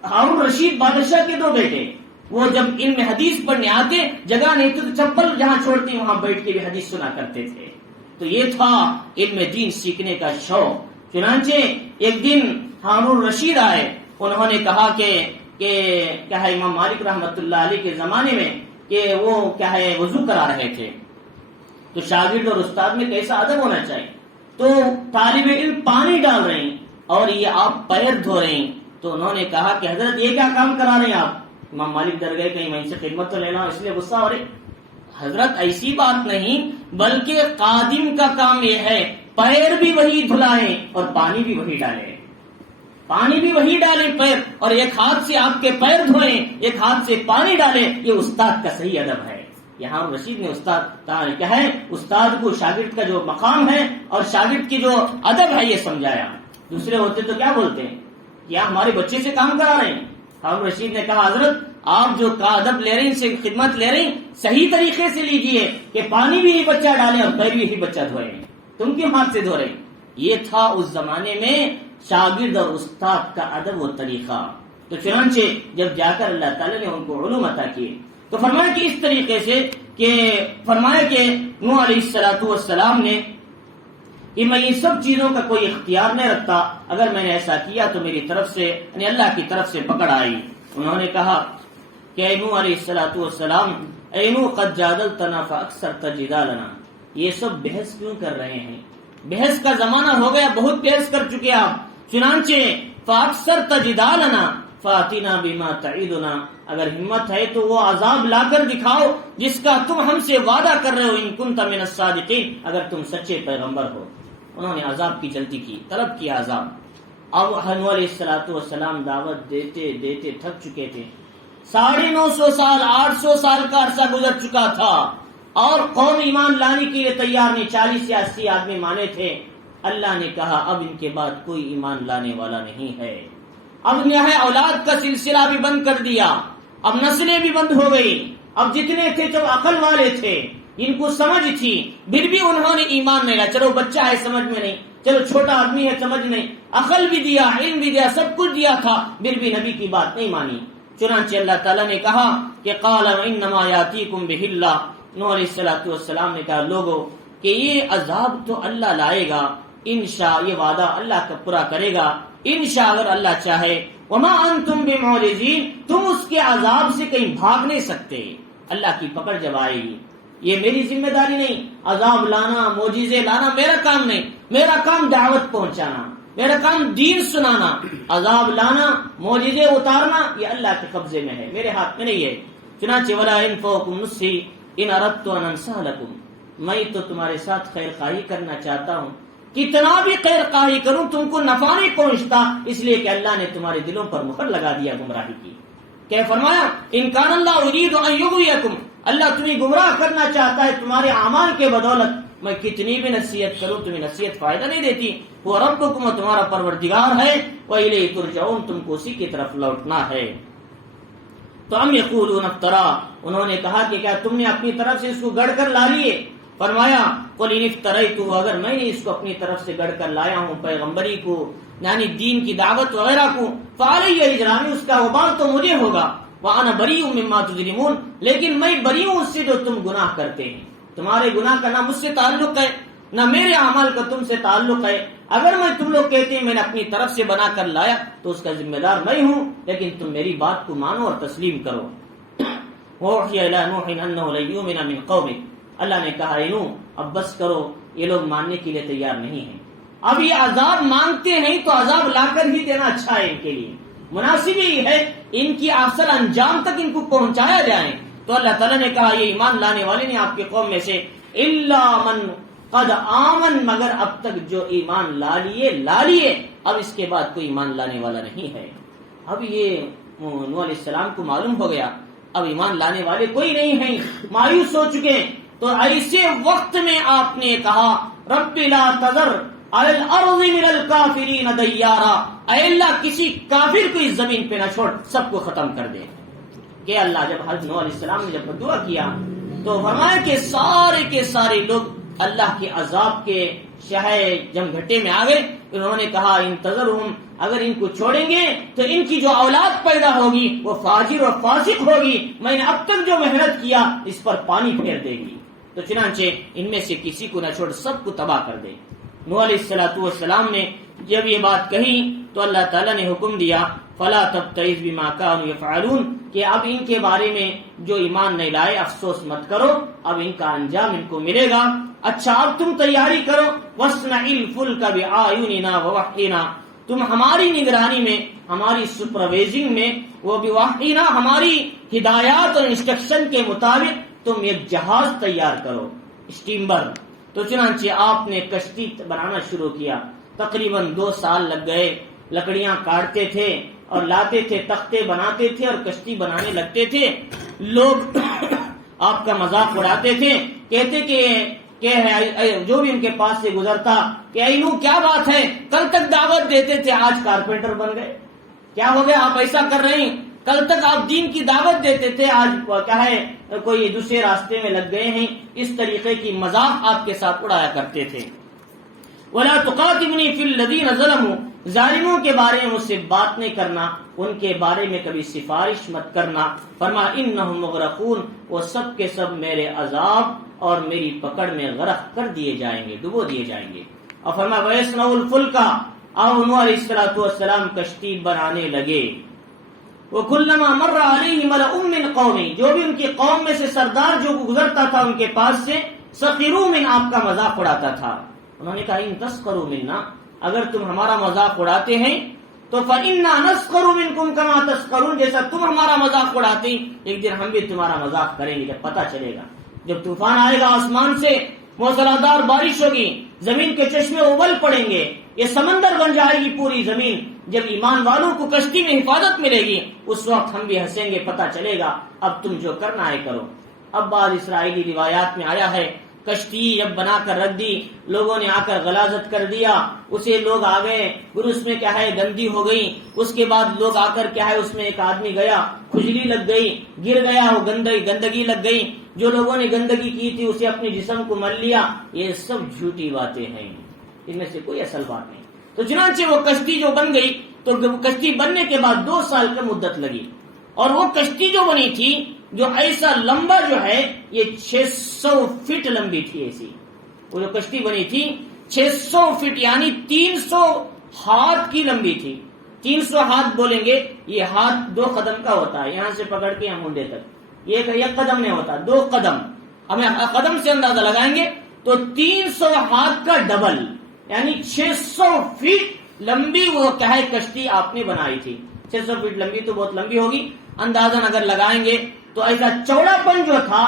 ہارون رشید بادشاہ کے 2 بیٹے، وہ جب علم حدیث پڑھنے آتے جگہ نہیں تو چپل جہاں چھوڑتے وہاں بیٹھ کے بھی حدیث سنا کرتے تھے۔ تو یہ تھا علم دین سیکھنے کا شوق۔ چنانچہ ایک دن ہارون رشید آئے، انہوں نے کہا کہ کیا ہے امام مالک رحمۃ اللہ علیہ کے زمانے میں کہ وہ کیا ہے وضو کرا رہے تھے، تو شاگرد اور استاد میں کیسا ادب ہونا چاہیے۔ تو طالب علم پانی ڈال رہے ہیں اور یہ آپ پیر دھو رہے ہیں، تو انہوں نے کہا کہ حضرت یہ کیا کام کرا رہے ہیں آپ؟ امام مالک ڈر گئے کہیں میں ان سے خدمت تو لینا، اس لیے غصہ ہو رہے۔ حضرت ایسی بات نہیں، بلکہ قادم کا کام یہ ہے پیر بھی وہی دھلائیں اور پانی بھی وہی ڈالیں، پانی بھی وہی ڈالیں پیر، اور ایک ہاتھ سے آپ کے پیر دھوئیں، ایک ہاتھ سے پانی ڈالیں، یہ استاد کا صحیح ادب ہے۔ یہاں رشید نے استاد کیا ہے، استاد کو شاگرد کا جو مقام ہے اور شاگرد کی جو ادب ہے یہ سمجھایا۔ دوسرے ہوتے تو کیا بولتے ہیں، کیا ہمارے بچے سے کام کرا رہے ہیں؟ ہارون رشید نے کہا حضرت آپ جو ادب لے رہے ہیں، ان سے خدمت لے رہے ہیں، صحیح طریقے سے لیجئے کہ پانی بھی یہی بچہ ڈالیں اور پیر بھی یہی بچہ دھوئے، تم کیوں ہاتھ سے دھو رہے؟ یہ تھا اس زمانے میں شاگرد اور استاد کا ادب و طریقہ۔ تو چنانچہ جب جا کر اللہ تعالیٰ نے ان کو علوم عطا کیے تو فرمایا کہ اس طریقے سے کہ فرمایا کہ نوح علیہ السلام نے کہ میں ان سب چیزوں کا کوئی اختیار نہیں رکھتا، اگر میں نے ایسا کیا تو میری طرف سے یعنی اللہ کی طرف سے پکڑ آئی۔ انہوں نے کہا کہ اے نوح علیہ السلام، اے نوح قد جادلتنا فاکثرت جدالنا، یہ سب بحث کیوں کر رہے ہیں؟ بحث کا زمانہ ہو گیا، بہت بحث کر چکے آپ۔ چنانچہ فاکثرت جدالنا فاتنا بما تعیدنا، اگر ہمت ہے تو وہ عذاب لا کر دکھاؤ جس کا تم ہم سے وعدہ کر رہے ہو، ان کنت من الصادقین، اگر تم سچے پیغمبر ہو۔ انہوں نے عذاب کی جلدی کی، طلب کیا عذاب۔ اب نوح علیہ السلام دعوت دیتے دیتے تھک چکے تھے، 950 سال 800 سال کا عرصہ گزر چکا تھا اور قوم ایمان لانے کے لیے تیار نہیں، 40 یا 80 آدمی مانے تھے۔ اللہ نے کہا اب ان کے بعد کوئی ایمان لانے والا نہیں ہے۔ اب یہ ہے اولاد کا سلسلہ بھی بند کر دیا، اب نسلیں بھی بند ہو گئی۔ اب جتنے تھے جو عقل والے تھے، ان کو سمجھ تھی، پھر بھی انہوں نے ایمان نہیں لایا۔ چلو بچہ ہے سمجھ میں نہیں، چلو چھوٹا آدمی ہے سمجھ نہیں، عقل بھی دیا، علم بھی دیا، سب کچھ دیا تھا، پھر بھی نبی کی بات نہیں مانی۔ چنانچہ اللہ تعالیٰ نے کہا کہ قال انما یاتیکم بہ اللہ، نوح علیہ السلام نے کہا لوگوں کہ یہ عذاب تو اللہ لائے گا، انشاء یہ وعدہ اللہ کا پورا کرے گا، انشاء اگر اللہ چاہے، وما انتم بمعجزین، تم اس کے عذاب سے کہیں بھاگ نہیں سکتے۔ اللہ کی پکڑ جب آئے گی، یہ میری ذمہ داری نہیں، عذاب لانا معجزے لانا میرا کام نہیں، میرا کام دعوت پہنچانا، میرا کام دین سنانا، عذاب لانا معجزے اتارنا یہ اللہ کے قبضے میں ہے، میرے ہاتھ میں نہیں ہے۔ چنانچہ ولا ينفعكم نصحي ان اردت ان انصح لكم، میں تو تمہارے ساتھ خیر خواہی کرنا چاہتا ہوں، کتنا بھی خیر خواہی کروں تم کو نفع نہیں پہنچتا، اس لیے کہ اللہ نے تمہارے دلوں پر مہر لگا دیا گمراہی کی۔ کیا فرمایا ان کان اللہ یرید ان یغویکم، اللہ تمہیں گمراہ کرنا چاہتا ہے تمہارے اعمال کے بدولت، میں کتنی بھی نصیحت کروں تمہیں نصیحت فائدہ نہیں دیتی۔ وہ ربکم، تمہارا پروردگار ہے، وإلیہ ترجعون، تم کو اسی کی طرف لوٹنا ہے۔ تو ام یقولون افترا، انہوں نے کہا کہ کیا تم نے اپنی طرف سے اس کو گڑھ کر لا لیے؟ فرمایا قل ان افتریت، اگر میں نے اس کو اپنی طرف سے گڑھ کر لایا ہوں پیغمبری کو، یعنی دین کی دعوت وغیرہ کو، فعلی اجرام، اس کا وبال تو مجھے ہوگا، وانا بریء مما تجرمون، لیکن میں بری ہوں اس سے جو تم گناہ کرتے ہیں، تمہارے گناہ کا نہ مجھ سے تعلق ہے نہ میرے اعمال کا تم سے تعلق ہے۔ اگر میں تم لوگ کہتے ہیں میں نے اپنی طرف سے بنا کر لایا تو اس کا ذمہ دار میں ہوں، لیکن تم میری بات کو مانو اور تسلیم کرو۔ وَأُوحِيَ إِلَىٰ نُوحٍ أَنَّهُ لَن يُؤْمِنَ مِن قَوْمِكَ، اللہ نے کہا اے نوح اب بس کرو، یہ لوگ ماننے کے لیے تیار نہیں ہیں، اب یہ عذاب مانگتے ہیں تو عذاب لا کر ہی دینا اچھا ہے، ان کے لیے مناسب ہی ہے، ان کی اصل انجام تک ان کو پہنچایا جائے۔ تو اللہ تعالیٰ نے کہا یہ ایمان لانے والے نے آپ کے قوم میں سے الا من قد آمن، مگر اب تک جو ایمان لا لیے، اب اس کے بعد کوئی ایمان لانے والا نہیں ہے۔ اب یہ نوح علیہ السلام کو معلوم ہو گیا اب ایمان لانے والے کوئی نہیں ہیں، مایوس ہو چکے ہیں۔ تو ایسے وقت میں آپ نے کہا رب لا تذر علی الارض من الکافرین دیارا، اے اللہ کسی کافر کو اس زمین پہ نہ چھوڑ، سب کو ختم کر دے۔ کہ اللہ جب حضرت نوح علیہ السلام نے جب دعا کیا تو فرمایا کہ سارے کے سارے لوگ اللہ کے عذاب کے شہے جمگھٹے میں آ گئے۔ انہوں نے کہا انتظرہم، اگر ان کو چھوڑیں گے تو ان کی جو اولاد پیدا ہوگی وہ فاجر اور فاسق ہوگی، میں نے اب تک جو محنت کیا اس پر پانی پھیر دے گی، تو چنانچہ ان میں سے کسی کو نہ چھوڑ، سب کو تباہ کر دے۔ نوح علیہ السلام نے جب یہ بات کہی تو اللہ تعالیٰ نے حکم دیا فلا تبتئس بما كانوا يفعلون، کہ اب ان کے بارے میں جو ایمان نہیں لائے افسوس مت کرو، اب ان کا انجام ان کو ملے گا۔ اچھا اب تم تیاری کرو، واصنع الفلک بأعیننا ووحینا، تم ہماری نگرانی میں، ہماری سپروائزنگ میں، وہ بوحینا ہماری ہدایات اور انسٹرکشن کے مطابق تم ایک جہاز تیار کرو، اسٹیمر۔ تو چنانچہ آپ نے کشتی بنانا شروع کیا۔ تقریباً 2 سال لگ گئے، لکڑیاں کاٹتے تھے اور لاتے تھے، تختے بناتے تھے اور کشتی بنانے لگتے تھے۔ لوگ آپ کا مذاق اڑاتے تھے، کہتے کہ جو بھی ان کے پاس سے گزرتا کہ اینو کیا بات ہے، کل تک دعوت دیتے تھے آج کارپینٹر بن گئے، کیا ہو گیا آپ ایسا کر رہے ہیں، کل تک آپ دین کی دعوت دیتے تھے آج کیا ہے کوئی دوسرے راستے میں لگ گئے ہیں۔ اس طریقے کی مذاق آپ کے ساتھ اڑایا کرتے تھے۔ وَلَا تُقَاتِلْنِي فِي الَّذِينَ ظَلَمُوا، ظالموں کے بارے میں مجھ سے بات نہیں کرنا، ان کے بارے میں کبھی سفارش مت کرنا۔ فرمایا إِنَّهُمْ مُغْرَقُونَ، وہ سب کے سب میرے عذاب اور میری پکڑ میں غرق کر دیے جائیں گے، ڈبو دیے جائیں گے۔ اور فرمایا وَيَصْنَعُ الْفُلْكَ، اور نوح علیہ السلام کشتی بنانے لگے۔ وَكُلَّمَا مَرَّ عَلَيْهِ مَلَأٌ مِّن قَوْمِهِ، جو بھی ان کی قوم میں سے سردار جو گزرتا تھا ان کے پاس سے، سخروا من، آپ کا مذاق اڑاتا تھا۔ انہوں نے کہا ان تسخروا منا، اگر تم ہمارا مذاق اڑاتے ہیں تو فَإِنَّا نَسْخَرُ مِنْكُمْ كَمَا تَسْخَرُونَ، جیسا تم ہمارا مذاق اڑاتے ایک دن ہم بھی تمہارا مذاق کریں گے۔ جب پتہ چلے گا، جب طوفان آئے گا آسمان سے، موسلادھار بارش ہوگی، زمین کے چشمے ابل پڑیں گے، یہ سمندر بن جائے گی پوری زمین، جب ایمان والوں کو کشتی میں حفاظت ملے گی اس وقت ہم بھی ہنسیں گے، پتہ چلے گا اب تم جو کرنا ہے کرو۔ اب بعض اسرائیلی روایات میں آیا ہے کشتی جب بنا کر رکھ دی، لوگوں نے آ کر غلاظت کر دیا، اسے لوگ آ گئے، پھر اس میں کیا ہے گندی ہو گئی، اس کے بعد لوگ آ کر کیا ہے اس میں ایک آدمی گیا، کھجلی لگ گئی، گر گیا، وہ گندگی لگ گئی، جو لوگوں نے گندگی کی تھی اسے اپنے جسم کو مل لیا۔ یہ سب جھوٹی باتیں ہیں، ان میں سے کوئی اصل بات نہیں۔ تو چنانچہ وہ کشتی جو بن گئی، تو کشتی بننے کے بعد 2 سال کا مدت لگی، اور وہ کشتی جو بنی تھی جو ایسا لمبا جو ہے یہ 600 فٹ لمبی تھی، ایسی وہ جو کشتی بنی تھی 600 فٹ یعنی 300 ہاتھ کی لمبی تھی۔ 300 ہاتھ بولیں گے، یہ ہاتھ 2 قدم کا ہوتا ہے، یہاں سے پکڑ کے یہاں مونڈے تک، یہ 1 قدم نہیں ہوتا، 2 قدم، ہمیں قدم سے اندازہ لگائیں گے تو 300 ہاتھ کا ڈبل یعنی 600 فٹ لمبی وہ کیا ہے کشتی آپ نے بنائی تھی۔ 600 فٹ لمبی تو بہت لمبی ہوگی، اندازن اگر لگائیں گے تو ایسا چوڑا پن جو تھا،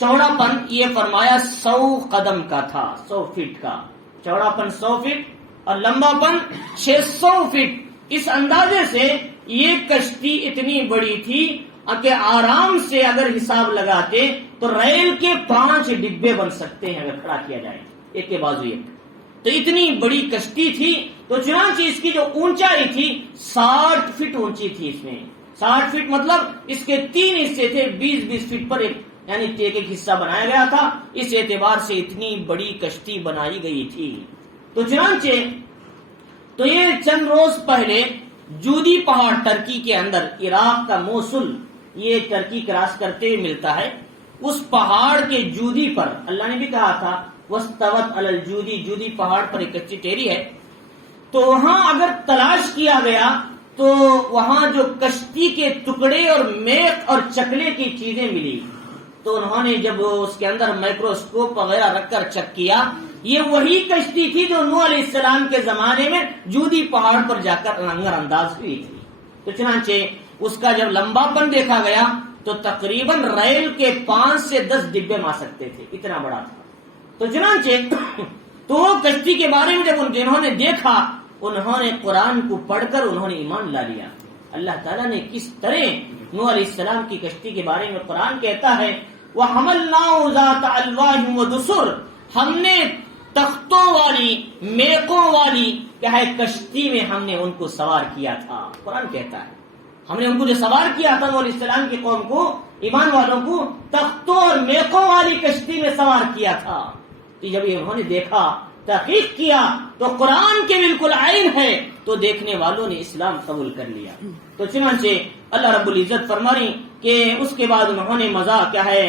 چوڑا پن یہ فرمایا 100 قدم کا تھا، 100 فٹ کا چوڑا پن 100 فٹ اور لمبا پن 600 فٹ۔ اس اندازے سے یہ کشتی اتنی بڑی تھی کہ آرام سے اگر حساب لگاتے تو ریل کے 5 ڈبے بن سکتے ہیں اگر کھڑا کیا جائے ایک کے بازو ایک، تو اتنی بڑی کشتی تھی۔ تو چنانچہ اس کی جو اونچائی تھی 60 فٹ اونچی تھی، اس میں 60 فٹ مطلب اس کے 3 حصے تھے، 20-20 فٹ پر ایک یعنی ایک حصہ بنایا گیا تھا، اس اعتبار سے اتنی بڑی کشتی بنائی گئی تھی۔ تو چنانچہ تو یہ چند روز پہلے جودی پہاڑ ترکی کے اندر، عراق کا موصل یہ ترکی کراس کرتے ہوئے ملتا ہے، اس پہاڑ کے جودی پر اللہ نے بھی کہا تھا وَاسْتَوَتْ عَلَى الْجُودِ، جودی پہاڑ پر ایک کچی ٹیری ہے، تو وہاں اگر تلاش کیا گیا تو وہاں جو کشتی کے ٹکڑے اور میخ اور چکلے کی چیزیں ملی، تو انہوں نے جب اس کے اندر مائکروسکوپ وغیرہ رکھ کر چیک کیا، یہ وہی کشتی تھی جو نوح علیہ السلام کے زمانے میں جودی پہاڑ پر جا کر نظر انداز ہوئی تھی۔ تو چنانچہ اس کا جب لمبا پن دیکھا گیا تو تقریباً ریل کے 5 سے 10 ڈبے مار سکتے تھے، اتنا بڑا تھا۔ تو چنانچہ تو کشتی کے بارے میں جب انہوں نے دیکھا، انہوں نے قرآن کو پڑھ کر انہوں نے ایمان لا لیا۔ اللہ تعالیٰ نے کس طرح نوح علیہ السلام کی کشتی کے بارے میں قرآن کہتا ہے وَحَمَلْنَاهُ ذَاتَ أَلْوَاحٍ وَدُسُرٍ، ہم نے تختوں والی میخوں والی کیا ہے کشتی میں ہم نے ان کو سوار کیا تھا۔ قرآن کہتا ہے ہم نے ان کو جو سوار کیا تھا نوح علیہ السلام کی قوم کو، ایمان والوں کو، تختوں اور میخوں والی کشتی میں سوار کیا تھا۔ کہ جب یہ انہوں نے دیکھا، تحقیق کیا تو قرآن کے بالکل عین ہے، تو دیکھنے والوں نے اسلام قبول کر لیا۔ تو چنانچہ اللہ رب العزت فرمانی کہ اس کے بعد انہوں نے مزہ کیا ہے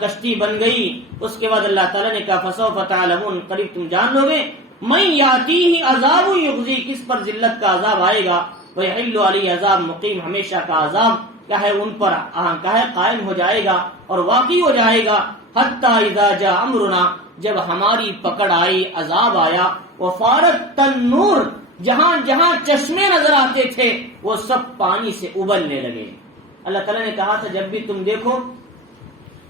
کشتی بن گئی۔ اس کے بعد اللہ تعالیٰ نے کہا فَسَوْفَ تَعْلَمُونَ، قریب تم جان لو گے، مَن یَأْتِیہِ عَذَابٌ یُخْزِیہ، کس پر ذلت کا عذاب آئے گا، وَیَحِلُّ عَلَیہِ عَذَابٌ مُقِیمٌ، ہمیشہ کا عذاب کیا ہے ان پر کیا ہے قائم ہو جائے گا اور واقع ہو جائے گا۔ حَتَّىٰ اِذَا جَاءَ أَمْرُنَا، جب ہماری پکڑ آئی، عذاب آیا، وَفَارَتِ النُّورُ، جہاں جہاں چشمے نظر آتے تھے وہ سب پانی سے ابلنے لگے۔ اللہ تعالیٰ نے کہا تھا جب بھی تم دیکھو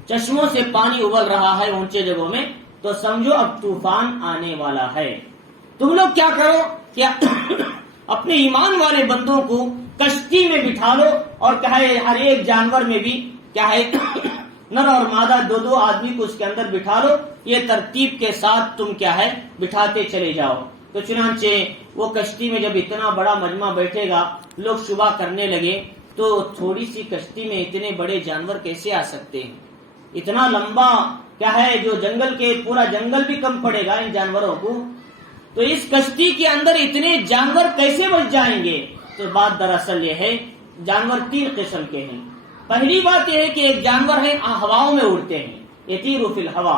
چشموں سے پانی ابل رہا ہے اونچے جگہوں میں، تو سمجھو اب طوفان آنے والا ہے۔ تم لوگ کیا کرو کہ اپنے ایمان والے بندوں کو کشتی میں بٹھا لو، اور کیا ہے ہر ایک جانور میں بھی کیا ہے نر اور مادہ دو دو آدمی کو اس کے اندر بٹھا لو، یہ ترتیب کے ساتھ تم کیا ہے بٹھاتے چلے جاؤ۔ تو چنانچہ وہ کشتی میں جب اتنا بڑا مجمع بیٹھے گا، لوگ شبہ کرنے لگے تو تھوڑی سی کشتی میں اتنے بڑے جانور کیسے آ سکتے ہیں؟ اتنا لمبا کیا ہے جو جنگل کے پورا جنگل بھی کم پڑے گا ان جانوروں کو، تو اس کشتی کے اندر اتنے جانور کیسے بچ جائیں گے؟ تو بات دراصل یہ ہے، جانور تین قسم کے ہیں۔ پہلی بات یہ ہے کہ ایک جانور ہے ہواؤں میں اڑتے ہیں، یطیر فی الہوا،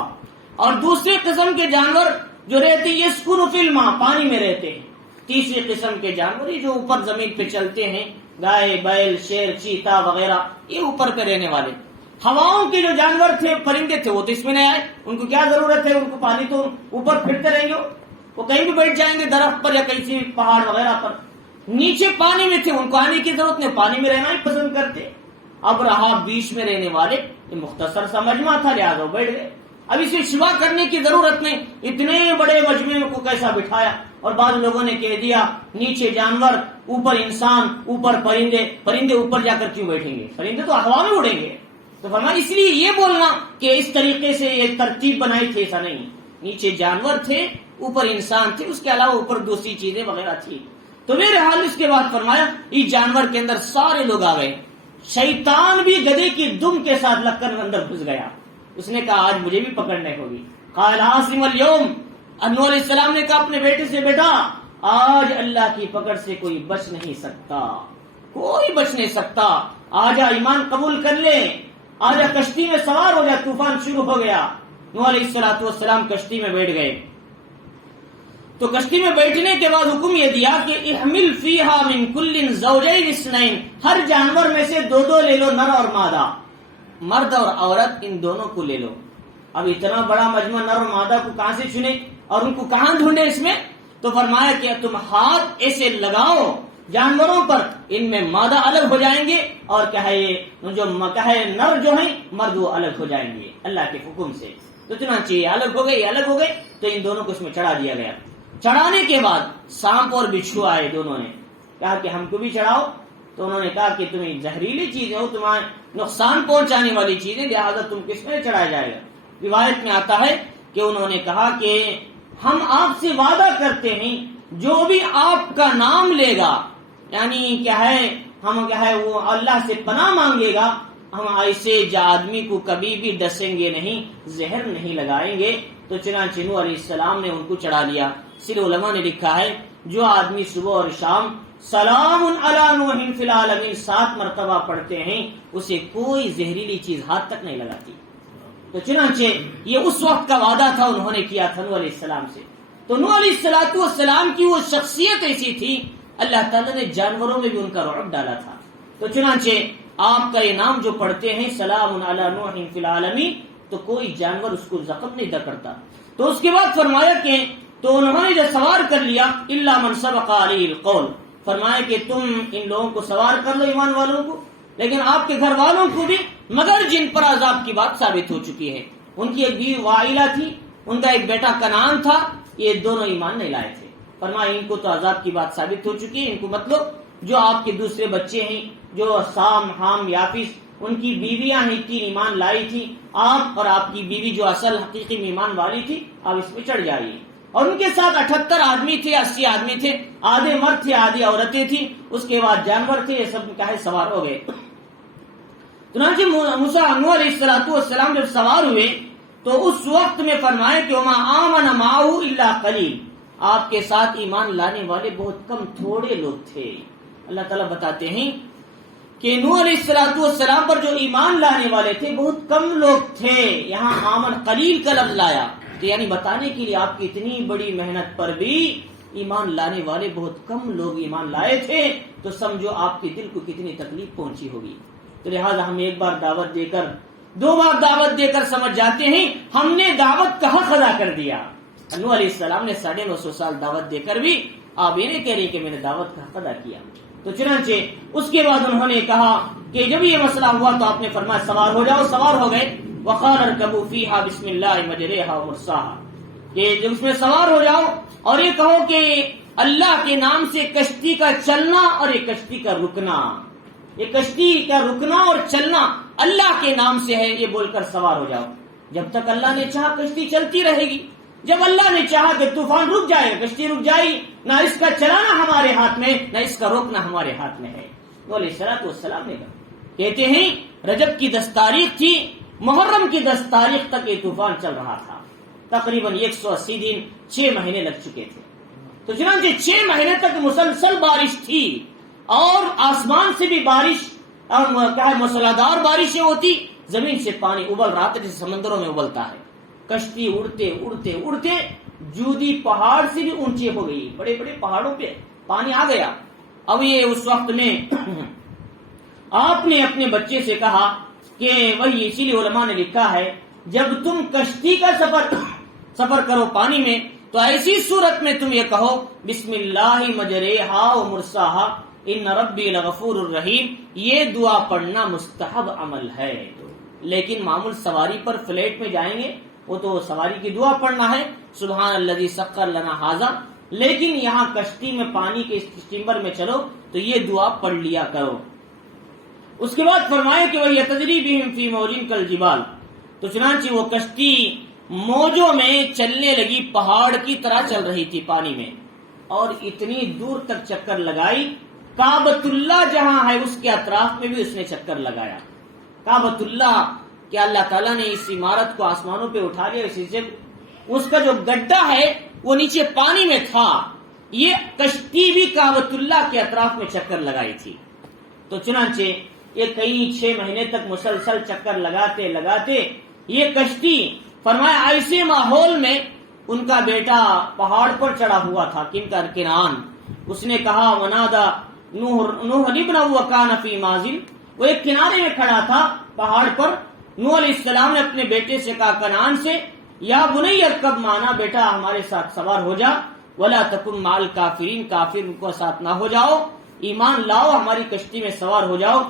اور دوسرے قسم کے جانور جو رہتے ہیں یسکن فی الماء، پانی میں رہتے ہیں۔ تیسری قسم کے جانور جو اوپر زمین پہ چلتے ہیں، گائے، بیل، شیر، چیتا وغیرہ، یہ اوپر پہ رہنے والے۔ ہواؤں کے جو جانور تھے، پرندے تھے، وہ تو اس میں نہیں آئے، ان کو کیا ضرورت ہے، ان کو پانی تو اوپر پھرتے رہیں گے، وہ کہیں بھی بیٹھ جائیں گے درخت پر یا کسی پہاڑ وغیرہ پر۔ نیچے پانی میں تھے، ان کو آنے کی ضرورت نہیں، پانی میں رہنا ہی پسند کرتے۔ اب رہا بیچ میں رہنے والے، یہ مختصر سا مجمع تھا، لہٰذا بیٹھ گئے۔ اب اسے شبہ کرنے کی ضرورت نہیں، اتنے بڑے مجمع کو کیسا بٹھایا؟ اور بعض لوگوں نے کہہ دیا نیچے جانور، اوپر انسان، اوپر پرندے۔ پرندے اوپر جا کر کیوں بیٹھیں گے؟ پرندے تو ہوا میں اڑیں گے۔ تو فرمایا اس لیے یہ بولنا کہ اس طریقے سے یہ ترتیب بنائی تھی، ایسا نہیں۔ نیچے جانور تھے، اوپر انسان تھے، اس کے علاوہ اوپر دوسری چیزیں وغیرہ تھی۔ تو میرے حال اس کے بعد فرمایا اس جانور کے اندر سارے لوگ آ گئے، شیطان بھی گدھے کی دم کے ساتھ لگ کر اندر گھس گیا۔ اس نے کہا آج مجھے بھی پکڑنے ہوگی۔ قال عاصم اليوم، نوح علیہ السلام نے کہا اپنے بیٹے سے، بیٹا آج اللہ کی پکڑ سے کوئی بچ نہیں سکتا، کوئی بچ نہیں سکتا، آجا ایمان قبول کر لے، آجا کشتی میں سوار ہو جا، طوفان شروع ہو گیا۔ نوح علیہ السلام کشتی میں بیٹھ گئے۔ تو کشتی میں بیٹھنے کے بعد حکم یہ دیا کہ احمل فیہا من کل زوجین اثنین، ہر جانور میں سے دو دو لے لو، نر اور مادہ، مرد اور عورت ان دونوں کو لے لو۔ اب اتنا بڑا مجمع نر اور مادہ کو کہاں سے چنے اور ان کو کہاں ڈھونڈے اس میں؟ تو فرمایا کہ تم ہاتھ ایسے لگاؤ جانوروں پر، ان میں مادہ الگ ہو جائیں گے، اور کیا ہے جو نر جو ہیں مرد وہ الگ ہو جائیں گے اللہ کے حکم سے۔ تو چنانچہ یہ الگ ہو گئے، یہ الگ ہو گئے، تو ان دونوں کو اس میں چڑھا دیا گیا۔ چڑھانے کے بعد سانپ اور بچھو آئے، دونوں نے کہا کہ ہم کو بھی چڑھاؤ۔ تو انہوں نے کہا کہ تمہیں زہریلی چیزیں ہو، تمہیں نقصان پہنچانے والی چیزیں، لہٰذا تم کس میں چڑھایا جائے گا؟ روایت میں آتا ہے کہ انہوں نے کہا کہ ہم آپ سے وعدہ کرتے ہیں جو بھی آپ کا نام لے گا، یعنی کیا ہے ہم کیا ہے وہ اللہ سے پناہ مانگے گا، ہم ایسے آدمی کو کبھی بھی ڈسیں گے نہیں، زہر نہیں لگائیں گے۔ تو چنانچہ نوح علیہ السلام نے ان کو چڑھا لیا۔ سر علماء نے لکھا ہے جو آدمی صبح اور شام سلام علی نوح فی العالمین 7 مرتبہ پڑھتے ہیں، اسے کوئی زہریلی چیز ہاتھ تک نہیں لگاتی۔ تو چنانچہ یہ اس وقت کا وعدہ تھا، انہوں نے کیا تھا نوح علیہ السلام سے۔ تو نوح علیہ السلام کی وہ شخصیت ایسی تھی، اللہ تعالیٰ نے جانوروں میں بھی ان کا رعب ڈالا تھا۔ تو چنانچہ آپ کا یہ نام جو پڑھتے ہیں سلام علی نوح فی العالمین، تو کوئی جانور اس کو زخم نہیں کرتا۔ تو اس کے بعد فرمایا کہ تو انہوں نے جو سوار کر لیا الا من سبق علیہ القول، فرمایا کہ تم ان لوگوں کو سوار کر لو ایمان والوں کو، لیکن آپ کے گھر والوں کو بھی، مگر جن پر عذاب کی بات ثابت ہو چکی ہے۔ ان کی ایک بیوی وائلہ تھی، ان کا ایک بیٹا کنعان تھا، یہ دونوں ایمان نہیں لائے تھے۔ فرمایا ان کو تو عذاب کی بات ثابت ہو چکی ہے، ان کو مطلب جو آپ کے دوسرے بچے ہیں جو سام، حام، یافس، ان کی بیویاں ہیں 3 ایمان لائی تھی، آپ اور آپ کی بیوی جو اصل حقیقی ایمان والی تھی، آپ اس میں چڑھ جائیے۔ اور ان کے ساتھ 78 آدمی تھے، 80 آدمی تھے، آدھے مرد تھے، آدھی عورتیں تھیں، اس کے بعد جانور تھے، یہ سب کیا ہے سوار ہو گئے۔ چنانچہ نوح علیہ السلام جب سوار ہوئے تو اس وقت میں فرمایا کہ وما آمن معه الا قلیل، آپ کے ساتھ ایمان لانے والے بہت کم، تھوڑے لوگ تھے۔ اللہ تعالیٰ بتاتے ہیں کہ نوح علیہ السلام پر جو ایمان لانے والے تھے بہت کم لوگ تھے، یہاں آمن قلیل کا لفظ لایا، تو یعنی بتانے کے لیے آپ کی اتنی بڑی محنت پر بھی ایمان لانے والے بہت کم لوگ ایمان لائے تھے، تو سمجھو آپ کے دل کو کتنی تکلیف پہنچی ہوگی۔ تو لہٰذا ہم ایک بار دعوت دے کر، 2 بار دعوت دے کر سمجھ جاتے ہیں ہم نے دعوت کا حق ادا کر دیا۔ نوح علیہ السلام نے 950 سال دعوت دے کر بھی آپ یہ نہیں کہہ رہے کہ میں نے دعوت کا حق ادا کیا۔ تو چنانچہ اس کے بعد انہوں نے کہا کہ جب یہ مسئلہ ہوا تو آپ نے فرمایا سوار ہو جاؤ، سوار ہو گئے۔ وقال اركبوا فيها بسم الله مجريها ومرساها، کہ جب اس میں سوار ہو جاؤ اور یہ کہو کہ اللہ کے نام سے کشتی کا چلنا اور یہ کشتی کا رکنا، یہ کشتی کا رکنا اور چلنا اللہ کے نام سے ہے، یہ بول کر سوار ہو جاؤ۔ جب تک اللہ نے چاہا کشتی چلتی رہے گی، جب اللہ نے چاہا کہ طوفان رک جائے کشتی رک جائے، نہ اس کا چلانا ہمارے ہاتھ میں نہ اس کا روکنا ہمارے ہاتھ میں ہے۔ وہ علیہ الصلوۃ والسلام نے کہا، کہتے ہیں رجب کی 10 تاریخ تھی، محرم کی 10 تاریخ تک یہ طوفان چل رہا تھا، تقریباً 180 دن 6 مہینے لگ چکے تھے۔ تو چنانچہ 6 مہینے تک مسلسل بارش تھی اور آسمان سے بھی بارش اور موسلادھار بارشیں ہوتی، زمین سے پانی ابل رہا تھا جیسے سمندروں میں ابلتا ہے۔ کشتی اڑتے اڑتے اڑتے جودی پہاڑ سے بھی اونچی ہو گئی، بڑے بڑے پہاڑوں پہ پانی آ گیا۔ اب یہ اس وقت میں آپ نے اپنے بچے سے کہا کہ وہی اسی لیے علماء نے لکھا ہے جب تم کشتی کا سفر کرو پانی میں تو ایسی صورت میں تم یہ کہو بسم اللہ مجریہا و مرساہا ان ربی لغفور الرحیم، یہ دعا پڑھنا مستحب عمل ہے۔ لیکن معمول سواری پر فلیٹ میں جائیں گے وہ تو سواری کی دعا پڑھنا ہے، سبحان الذی سخر لنا ھذا، لیکن یہاں کشتی میں پانی کے اسٹیمر میں چلو تو یہ دعا پڑھ لیا کرو۔ اس کے بعد فرمایا کہ وہی تجری بہم فی موج کالجبال، تو چنانچہ وہ کشتی موجوں میں چلنے لگی، پہاڑ کی طرح چل رہی تھی پانی میں، اور اتنی دور تک چکر لگائی، کعبۃ اللہ جہاں ہے اس کے اطراف میں بھی اس نے چکر لگایا۔ کعبۃ اللہ کہ اللہ تعالیٰ نے اس عمارت کو آسمانوں پہ اٹھا لیا، اسی سے اس کا جو گڈھا ہے وہ نیچے پانی میں تھا، یہ کشتی بھی کعبۃ اللہ کے اطراف میں چکر لگائی تھی۔ تو چنانچہ یہ کئی 6 مہینے تک مسلسل چکر لگاتے لگاتے یہ کشتی، فرمایا ایسے ماحول میں ان کا بیٹا پہاڑ پر چڑھا ہوا تھا، کنعان، اس نے کہا ونادا نوح ابن وکان فی مازل، وہ ایک کنارے میں کھڑا تھا پہاڑ پر، نوح علیہ السلام نے اپنے بیٹے سے کہا کنعان سے، یا بنی ارکب معنا، بیٹا ہمارے ساتھ سوار ہو جا، ولا تکن مع الکافرین، کافر کو ساتھ نہ ہو جاؤ، ایمان لاؤ، ہماری کشتی میں سوار ہو جاؤ۔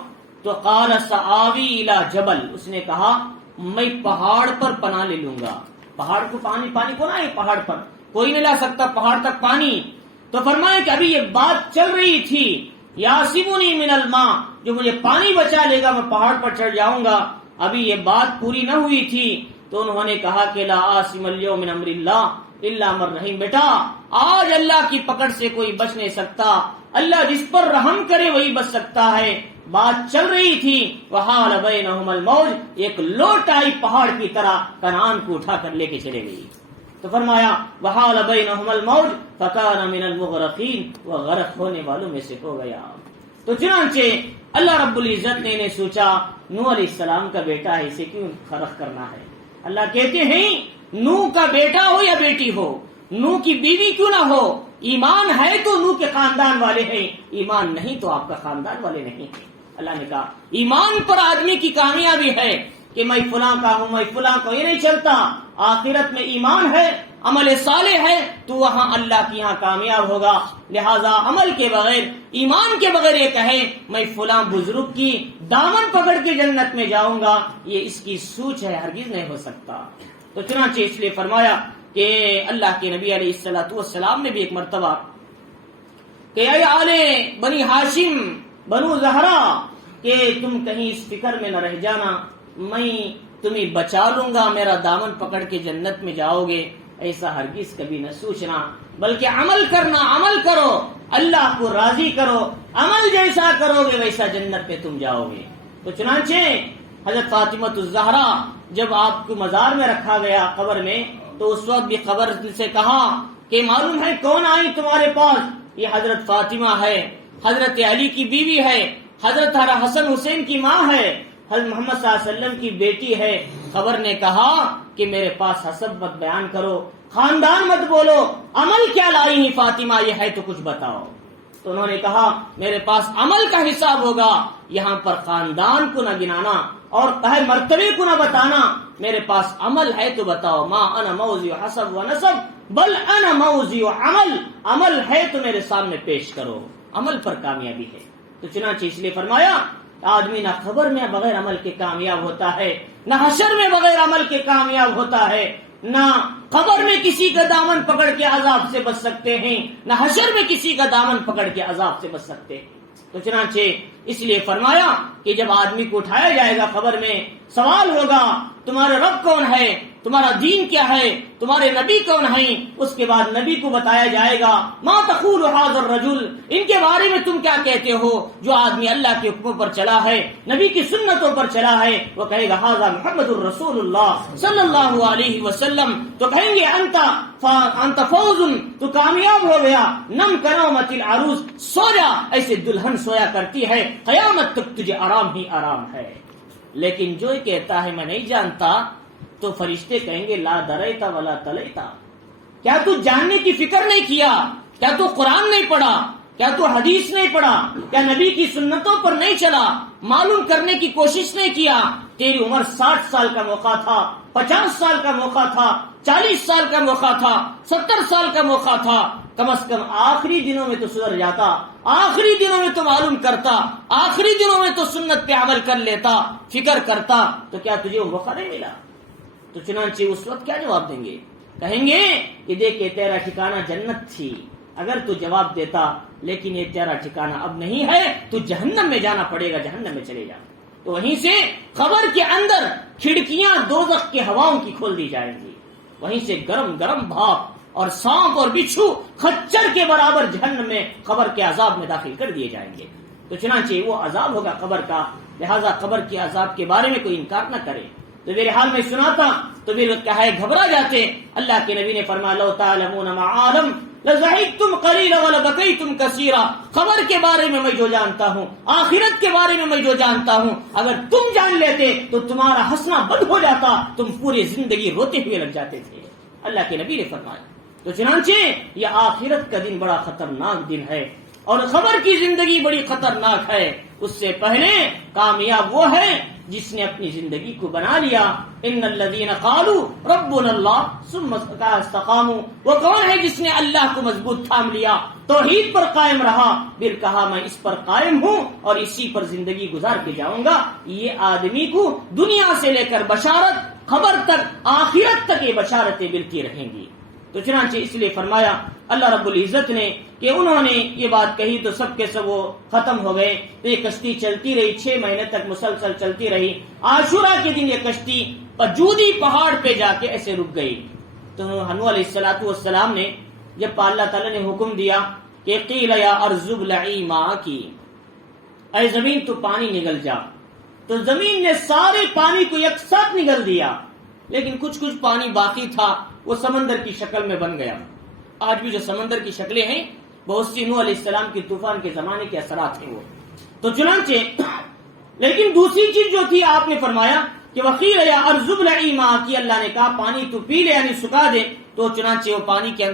تو قال سآوی الی جبل، اس نے کہا میں پہاڑ پر پناہ لے لوں گا، پہاڑ کو پانی کو نہ ہے، پہاڑ پر کوئی نہیں لا سکتا پہاڑ تک پانی۔ تو فرمایا کہ ابھی یہ بات چل رہی تھی، یاسمنی من الماء، جو مجھے پانی بچا لے گا میں پہاڑ پر چڑھ جاؤں گا، ابھی یہ بات پوری نہ ہوئی تھی۔ تو انہوں نے کہا کہ لا عاصم اليوم من امر اللہ الا من رحم، بیٹا آج اللہ کی پکڑ سے کوئی بچ نہیں سکتا، اللہ جس پر رحم کرے وہی بچ سکتا ہے۔ بات چل رہی تھی، وحال بینہم الموج، ایک لوٹ آئی پہاڑ کی طرح کنعان کو اٹھا کر لے کے چلے گئی۔ تو فرمایا وحال بینہم الموج فکان من المغرقین، وہ غرق ہونے والوں میں سے ہو گیا۔ تو چنانچہ اللہ رب العزت نے انہیں سوچا نوح علیہ السلام کا بیٹا ہے، اسے کیوں غرق کرنا ہے۔ اللہ کہتے ہیں نوح کا بیٹا ہو یا بیٹی ہو، نوح کی بیوی کیوں نہ ہو، ایمان ہے تو نوح کے خاندان والے ہیں، ایمان نہیں تو آپ کا خاندان والے نہیں ہیں۔ اللہ نے کہا ایمان پر آدمی کی کامیابی ہے کہ میں فلاں کا ہوں میں فلاں کا، یہ نہیں چلتا۔ آخرت میں ایمان ہے، عمل صالح ہے تو وہاں اللہ کی یہاں کامیاب ہوگا۔ لہذا عمل کے بغیر، ایمان کے بغیر یہ کہے میں فلاں بزرگ کی دامن پکڑ کے جنت میں جاؤں گا، یہ اس کی سوچ ہے، ہرگز نہیں ہو سکتا۔ تو چنانچہ اس لیے فرمایا کہ اللہ کے نبی علیہ الصلوۃ والسلام نے بھی ایک مرتبہ کہ اے آل بنی ہاشم، بنو زہرا، کہ تم کہیں اس فکر میں نہ رہ جانا، میں تمہیں بچا لوں گا، میرا دامن پکڑ کے جنت میں جاؤ گے، ایسا ہرگز کبھی نہ سوچنا، بلکہ عمل کرنا، عمل کرو، اللہ کو راضی کرو، عمل جیسا کرو گے ویسا جنت میں تم جاؤ گے۔ تو چنانچہ حضرت فاطمہ الزہرا جب آپ کو مزار میں رکھا گیا قبر میں، تو اس وقت بھی قبر سے کہا کہ معلوم ہے کون آئی تمہارے پاس، یہ حضرت فاطمہ ہے، حضرت علی کی بیوی ہے، حضرت حسن حسین کی ماں ہے، حضرت محمد صلی اللہ علیہ وسلم کی بیٹی ہے۔ خبر نے کہا کہ میرے پاس حسب مت بیان کرو، خاندان مت بولو، عمل کیا لائی ہیں فاطمہ، یہ ہے تو کچھ بتاؤ۔ تو انہوں نے کہا میرے پاس عمل کا حساب ہوگا، یہاں پر خاندان کو نہ گنانا اور مرتبے کو نہ بتانا، میرے پاس عمل ہے تو بتاؤ۔ ما انا موضع حسب و نسب بل انا موضع عمل، عمل ہے تو میرے سامنے پیش کرو، عمل پر کامیابی ہے۔ تو چنانچہ اس لیے فرمایا آدمی نہ خبر میں بغیر عمل کے کامیاب ہوتا ہے، نہ حشر میں بغیر عمل کے کامیاب ہوتا ہے، نہ قبر میں کسی کا دامن پکڑ کے عذاب سے بچ سکتے ہیں، نہ حشر میں کسی کا دامن پکڑ کے عذاب سے بچ سکتے ہیں۔ تو چنانچہ اس لیے فرمایا کہ جب آدمی کو اٹھایا جائے گا قبر میں، سوال ہوگا تمہارا رب کون ہے، تمہارا دین کیا ہے، تمہارے نبی کون ہیں، اس کے بعد نبی کو بتایا جائے گا ما تقول هذا الرجل، ان کے بارے میں تم کیا کہتے ہو جو آدمی اللہ کے حکموں پر چلا ہے، نبی کی سنتوں پر چلا ہے۔ وہ کہے گا ھذا محمد الرسول اللہ صلی اللہ علیہ وسلم، تو کہیں گے انت فوز، تو کامیاب ہو گیا، نم کنومت العروس، سو جا ایسے دلہن سویا کرتی ہے، قیامت تک تجھے آرام ہی آرام ہے۔ لیکن جو کہتا ہے میں نہیں جانتا، تو فرشتے کہیں گے لا دریتا ولا تلیتا، کیا تو جاننے کی فکر نہیں کیا، کیا تو قرآن نہیں پڑھا، کیا تو حدیث نہیں پڑھا، کیا نبی کی سنتوں پر نہیں چلا، معلوم کرنے کی کوشش نہیں کیا؟ تیری عمر 60 سال کا موقع تھا، 50 سال کا موقع تھا، 40 سال کا موقع تھا، 70 سال کا موقع تھا، کم از کم آخری دنوں میں تو سدھر جاتا، آخری دنوں میں تو معلوم کرتا، آخری دنوں میں تو سنت پہ عمل کر لیتا، فکر کرتا، تو کیا تجھے وہ موقع نہیں ملا؟ تو چنانچہ اس وقت کیا جواب دیں گے؟ کہیں گے کہ دیکھ کہ تیرا ٹھکانہ جنت تھی، اگر تو جواب دیتا لیکن یہ تیرا ٹھکانہ اب نہیں ہے، تو جہنم میں جانا پڑے گا، جہنم میں چلے جا۔ تو وہیں سے قبر کے اندر کھڑکیاں دوزخ کے ہواؤں کی کھول دی جائیں گی، وہیں سے گرم گرم بھاپ اور سانپ اور بچھو خچر کے برابر جہنم میں قبر کے عذاب میں داخل کر دیے جائیں گے۔ تو چنانچہ وہ عذاب ہوگا قبر کا، لہذا قبر کے عذاب کے بارے میں کوئی انکار نہ کرے۔ تو میرے حال میں سناتا تو پھر کیا ہے، گھبرا جاتے۔ اللہ کے نبی نے فرمایا لو تعلمون ما عالم لضحكتم قليلا ولبكيتم كثيرا، خبر کے بارے میں میں جو جانتا ہوں، آخرت کے بارے میں میں جو جانتا ہوں، اگر تم جان لیتے تو تمہارا ہنسنا بند ہو جاتا، تم پوری زندگی روتے ہوئے لگ جاتے تھے، اللہ کے نبی نے فرمایا۔ تو چنانچہ یہ آخرت کا دن بڑا خطرناک دن ہے، اور خبر کی زندگی بڑی خطرناک ہے۔ اس سے پہلے کامیاب وہ ہے جس نے اپنی زندگی کو بنا لیا۔ ان الذين قالوا ربنا الله ثم استقاموا، وہ کون ہے جس نے اللہ کو مضبوط تھام لیا، توحید پر قائم رہا، پھر کہا میں اس پر قائم ہوں اور اسی پر زندگی گزار کے جاؤں گا۔ یہ آدمی کو دنیا سے لے کر بشارت، خبر تک، آخرت تک یہ بشارتیں ملتی رہیں گی۔ تو چنانچہ اس لیے فرمایا اللہ رب العزت نے کہ انہوں نے یہ بات کہی تو سب کے سب وہ ختم ہو گئے۔ تو یہ کشتی چلتی رہی، 6 مہینے تک مسلسل چلتی رہی۔ عاشورہ کے دن یہ کشتی جودی پہاڑ پہ جا کے ایسے رک گئی۔ تو نوح علیہ السلام نے جب اللہ تعالیٰ نے حکم دیا کہ قیل یا ارض ابلعی ماءکی، اے زمین تو پانی نگل جا، تو زمین نے سارے پانی کو یک ساتھ نگل دیا، لیکن کچھ پانی باقی تھا، وہ سمندر کی شکل میں بن گیا۔ آج بھی جو سمندر کی شکلیں ہیں بہت سی نوح علیہ السلام کے طوفان کے زمانے کے اثرات ہیں وہ۔ تو چنانچہ لیکن دوسری چیز جو تھی آپ نے فرمایا کہ وقیل یا ارض ابلعی ماءکی، اللہ نے کہا پانی تو پی لے یعنی سکھا دے، تو چنانچہ وہ پانی کے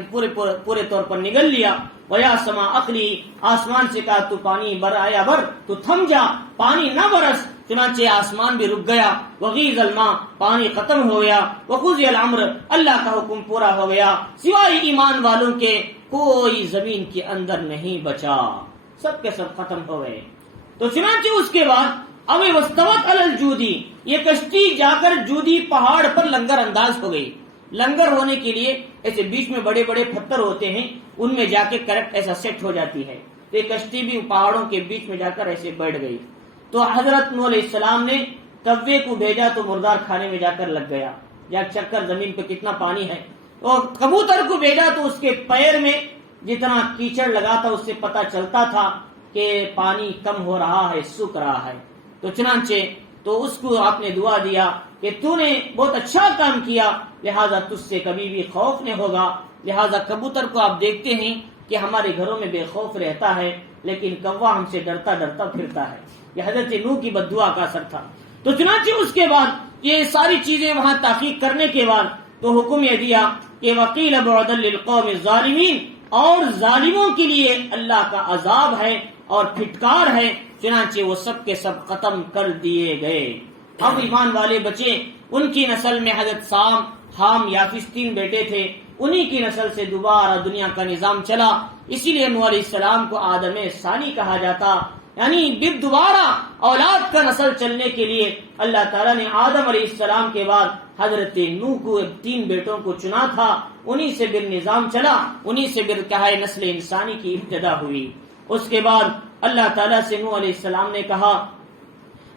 پورے طور پر نگل لیا۔ ویا سما اقلی، آسمان سے کہا تو پانی برآیا بر، تو تھم جا، پانی نہ برس، چنانچہ آسمان بھی رک گیا۔ وغیظ الماء، پانی ختم ہو گیا۔ وقضی الامر، اللہ کا حکم پورا ہو گیا، سوائے ایمان والوں کے کوئی زمین کے اندر نہیں بچا، سب کے سب ختم ہو گئے۔ تو چنانچہ اس کے بعد اب واستوت علی الجودی، یہ کشتی جا کر جودی پہاڑ پر لنگر انداز ہو گئی۔ لنگر ہونے کے لیے ایسے بیچ میں بڑے بڑے پتھر ہوتے ہیں، ان میں جا کے کریکٹ ایسا سیٹ ہو جاتی ہے۔ تو یہ کشتی بھی پہاڑوں کے بیچ میں جا کر ایسے بیٹھ گئی۔ تو حضرت نوح علیہ السلام نے کوے کو بھیجا تو مردار کھانے میں جا کر لگ گیا، جا چک کر زمین پہ کتنا پانی ہے۔ اور کبوتر کو بھیجا تو اس کے پیر میں جتنا کیچڑ لگا تھا اس سے پتا چلتا تھا کہ پانی کم ہو رہا ہے، سوکھ رہا ہے۔ تو چنانچہ تو اس کو آپ نے دعا دیا کہ تو نے بہت اچھا کام کیا، لہذا تجھ سے کبھی بھی خوف نہیں ہوگا۔ لہذا کبوتر کو آپ دیکھتے ہیں کہ ہمارے گھروں میں بے خوف رہتا ہے، لیکن کوا ہم سے ڈرتا ڈرتا پھرتا ہے۔ یہ حضرت نوح کی بد دعا کا اثر تھا۔ تو چنانچہ اس کے بعد یہ ساری چیزیں وہاں تحقیق کرنے کے بعد تو حکم یہ دیا کہ وقیل بعدا للقوم الظالمین، اور ظالموں کے لیے اللہ کا عذاب ہے اور پھٹکار ہے۔ چنانچہ وہ سب کے سب ختم کر دیے گئے۔ اب ایمان والے بچے، ان کی نسل میں حضرت سام، حام، یافس 3 بیٹے تھے، انہی کی نسل سے دوبارہ دنیا کا نظام چلا۔ اسی لیے نوح علیہ السلام کو آدم ثانی کہا جاتا، یعنی پھر دوبارہ اولاد کا نسل چلنے کے لیے اللہ تعالیٰ نے آدم علیہ السلام کے بعد حضرت نوح کو 3 بیٹوں کو چنا تھا، انہی سے پھر نظام چلا، انہی سے پھر کیا ہے نسل انسانی کی ابتدا ہوئی۔ اس کے بعد اللہ تعالیٰ سے نوح علیہ السلام نے کہا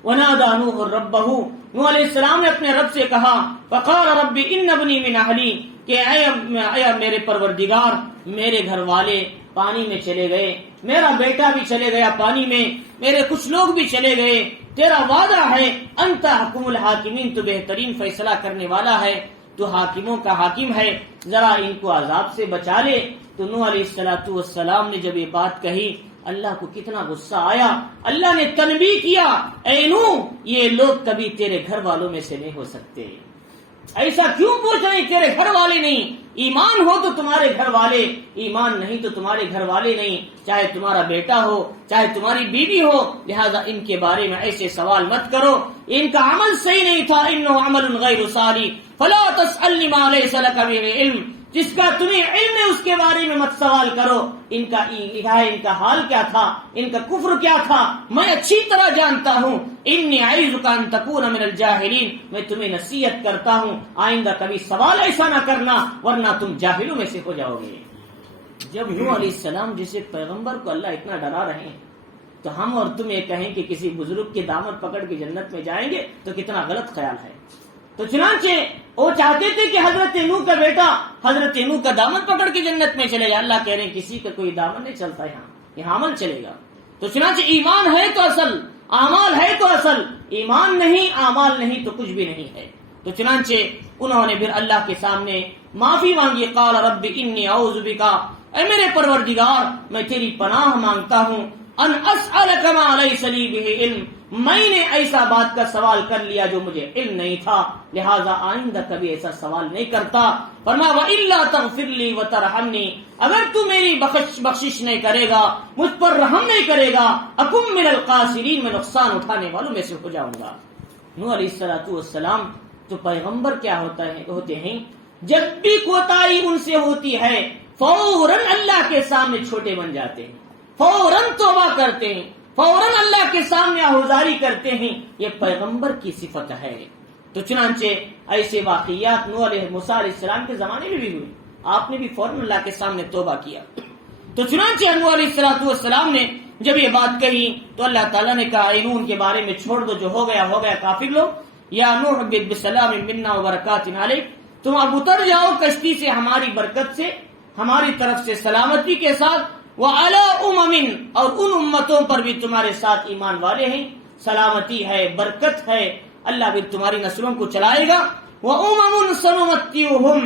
وَنَادَى نُوحٌ رَبَّهُ، نوح علیہ السلام نے اپنے رب سے کہا فَقَالَ رَبِّ إِنَّ ابْنِي مِنْ أَهْلِي، کہ اے میرے پروردگار، میرے گھر والے پانی میں چلے گئے، میرا بیٹا بھی چلے گیا پانی میں، میرے کچھ لوگ بھی چلے گئے، تیرا وعدہ ہے انت حکم الحاکمین، تو بہترین فیصلہ کرنے والا ہے، تو حاکموں کا حاکم ہے، ذرا ان کو عذاب سے بچا لے۔ تو نوح علیہ السلام نے جب یہ بات کہی اللہ کو کتنا غصہ آیا، اللہ نے تنبیہ کیا اے نوح یہ لوگ کبھی تیرے گھر والوں میں سے نہیں ہو سکتے، ایسا کیوں پوچھ رہے تیرے گھر والے نہیں، ایمان ہو تو تمہارے گھر والے، ایمان نہیں تو تمہارے گھر والے نہیں، چاہے تمہارا بیٹا ہو چاہے تمہاری بیوی ہو، لہذا ان کے بارے میں ایسے سوال مت کرو، ان کا عمل صحیح نہیں تھا، انه عمل غیر صالح فلا تسألنی ما لیس لک به علم، جس کا تمہیں علم ہے اس کے بارے میں مت سوال کرو، ان کا حال کیا تھا، ان کا کفر کیا تھا میں اچھی طرح جانتا ہوں، انی اعوذک ان تکون من الجاہلین، میں تمہیں نصیحت کرتا ہوں آئندہ کبھی سوال ایسا نہ کرنا ورنہ تم جاہلوں میں سے ہو جاؤ گے۔ جب نوح علیہ السلام جیسے پیغمبر کو اللہ اتنا ڈرا رہے ہیں تو ہم اور تم یہ کہیں کہ کسی بزرگ کے دامن پکڑ کے جنت میں جائیں گے تو کتنا غلط خیال ہے۔ تو چنانچہ وہ چاہتے تھے کہ حضرت نوح کا بیٹا حضرت نوح کا دامن پکڑ کے جنت میں چلے جائے، اللہ کہہ رہے ہیں کسی کا کوئی دامن نہیں چلتا، یہاں عمل چلے گا۔ تو چنانچہ ایمان ہے تو اصل، اعمال ہے تو اصل، ایمان نہیں اعمال نہیں تو کچھ بھی نہیں ہے۔ تو چنانچہ انہوں نے پھر اللہ کے سامنے معافی مانگی، قال رب انی اعوذ بک، اے میرے پروردگار میں تیری پناہ مانگتا ہوں، ان اسألک ما لیس لی بہ علم، میں نے ایسا بات کا سوال کر لیا جو مجھے علم نہیں تھا، لہذا آئندہ کبھی ایسا سوال نہیں کرتا۔ فرمایا وَإِلَّا تَغْفِرْ لِي وَتَرْحَمْنِي، اگر تو میری بخشش نہیں کرے گا، مجھ پر رحم نہیں کرے گا، اکم من الخاسرین، میں نقصان اٹھانے والوں میں سے ہو جاؤں گا۔ نوح علیہ السلام تو پیغمبر کیا ہوتے ہیں، جب بھی کوتاہی ان سے ہوتی ہے فوراً اللہ کے سامنے چھوٹے بن جاتے ہیں، فوراً توبہ کرتے ہیں، فوراً اللہ کے سامنے آہوزاری کرتے ہیں، یہ پیغمبر کی صفت ہے۔ تو چنانچہ ایسے واقعات نوح علیہ السلام کے زمانے میں بھی ہوئے، آپ نے بھی فوراً اللہ کے سامنے توبہ کیا۔ تو چنانچہ نوح علیہ السلام نے جب یہ بات کہی تو اللہ تعالیٰ نے کہا اے نوح ان کے بارے میں چھوڑ دو، جو ہو گیا کافر لوگ، یا نوح بسلام منا وبرکات علیک، تم اب اتر جاؤ کشتی سے ہماری برکت سے، ہماری طرف سے سلامتی کے ساتھ، وعلی امم، اور ان امتوں پر بھی تمہارے ساتھ ایمان والے ہیں، سلامتی ہے، برکت ہے، اللہ بھی تمہاری نسلوں کو چلائے گا، وامم سنمتعہم،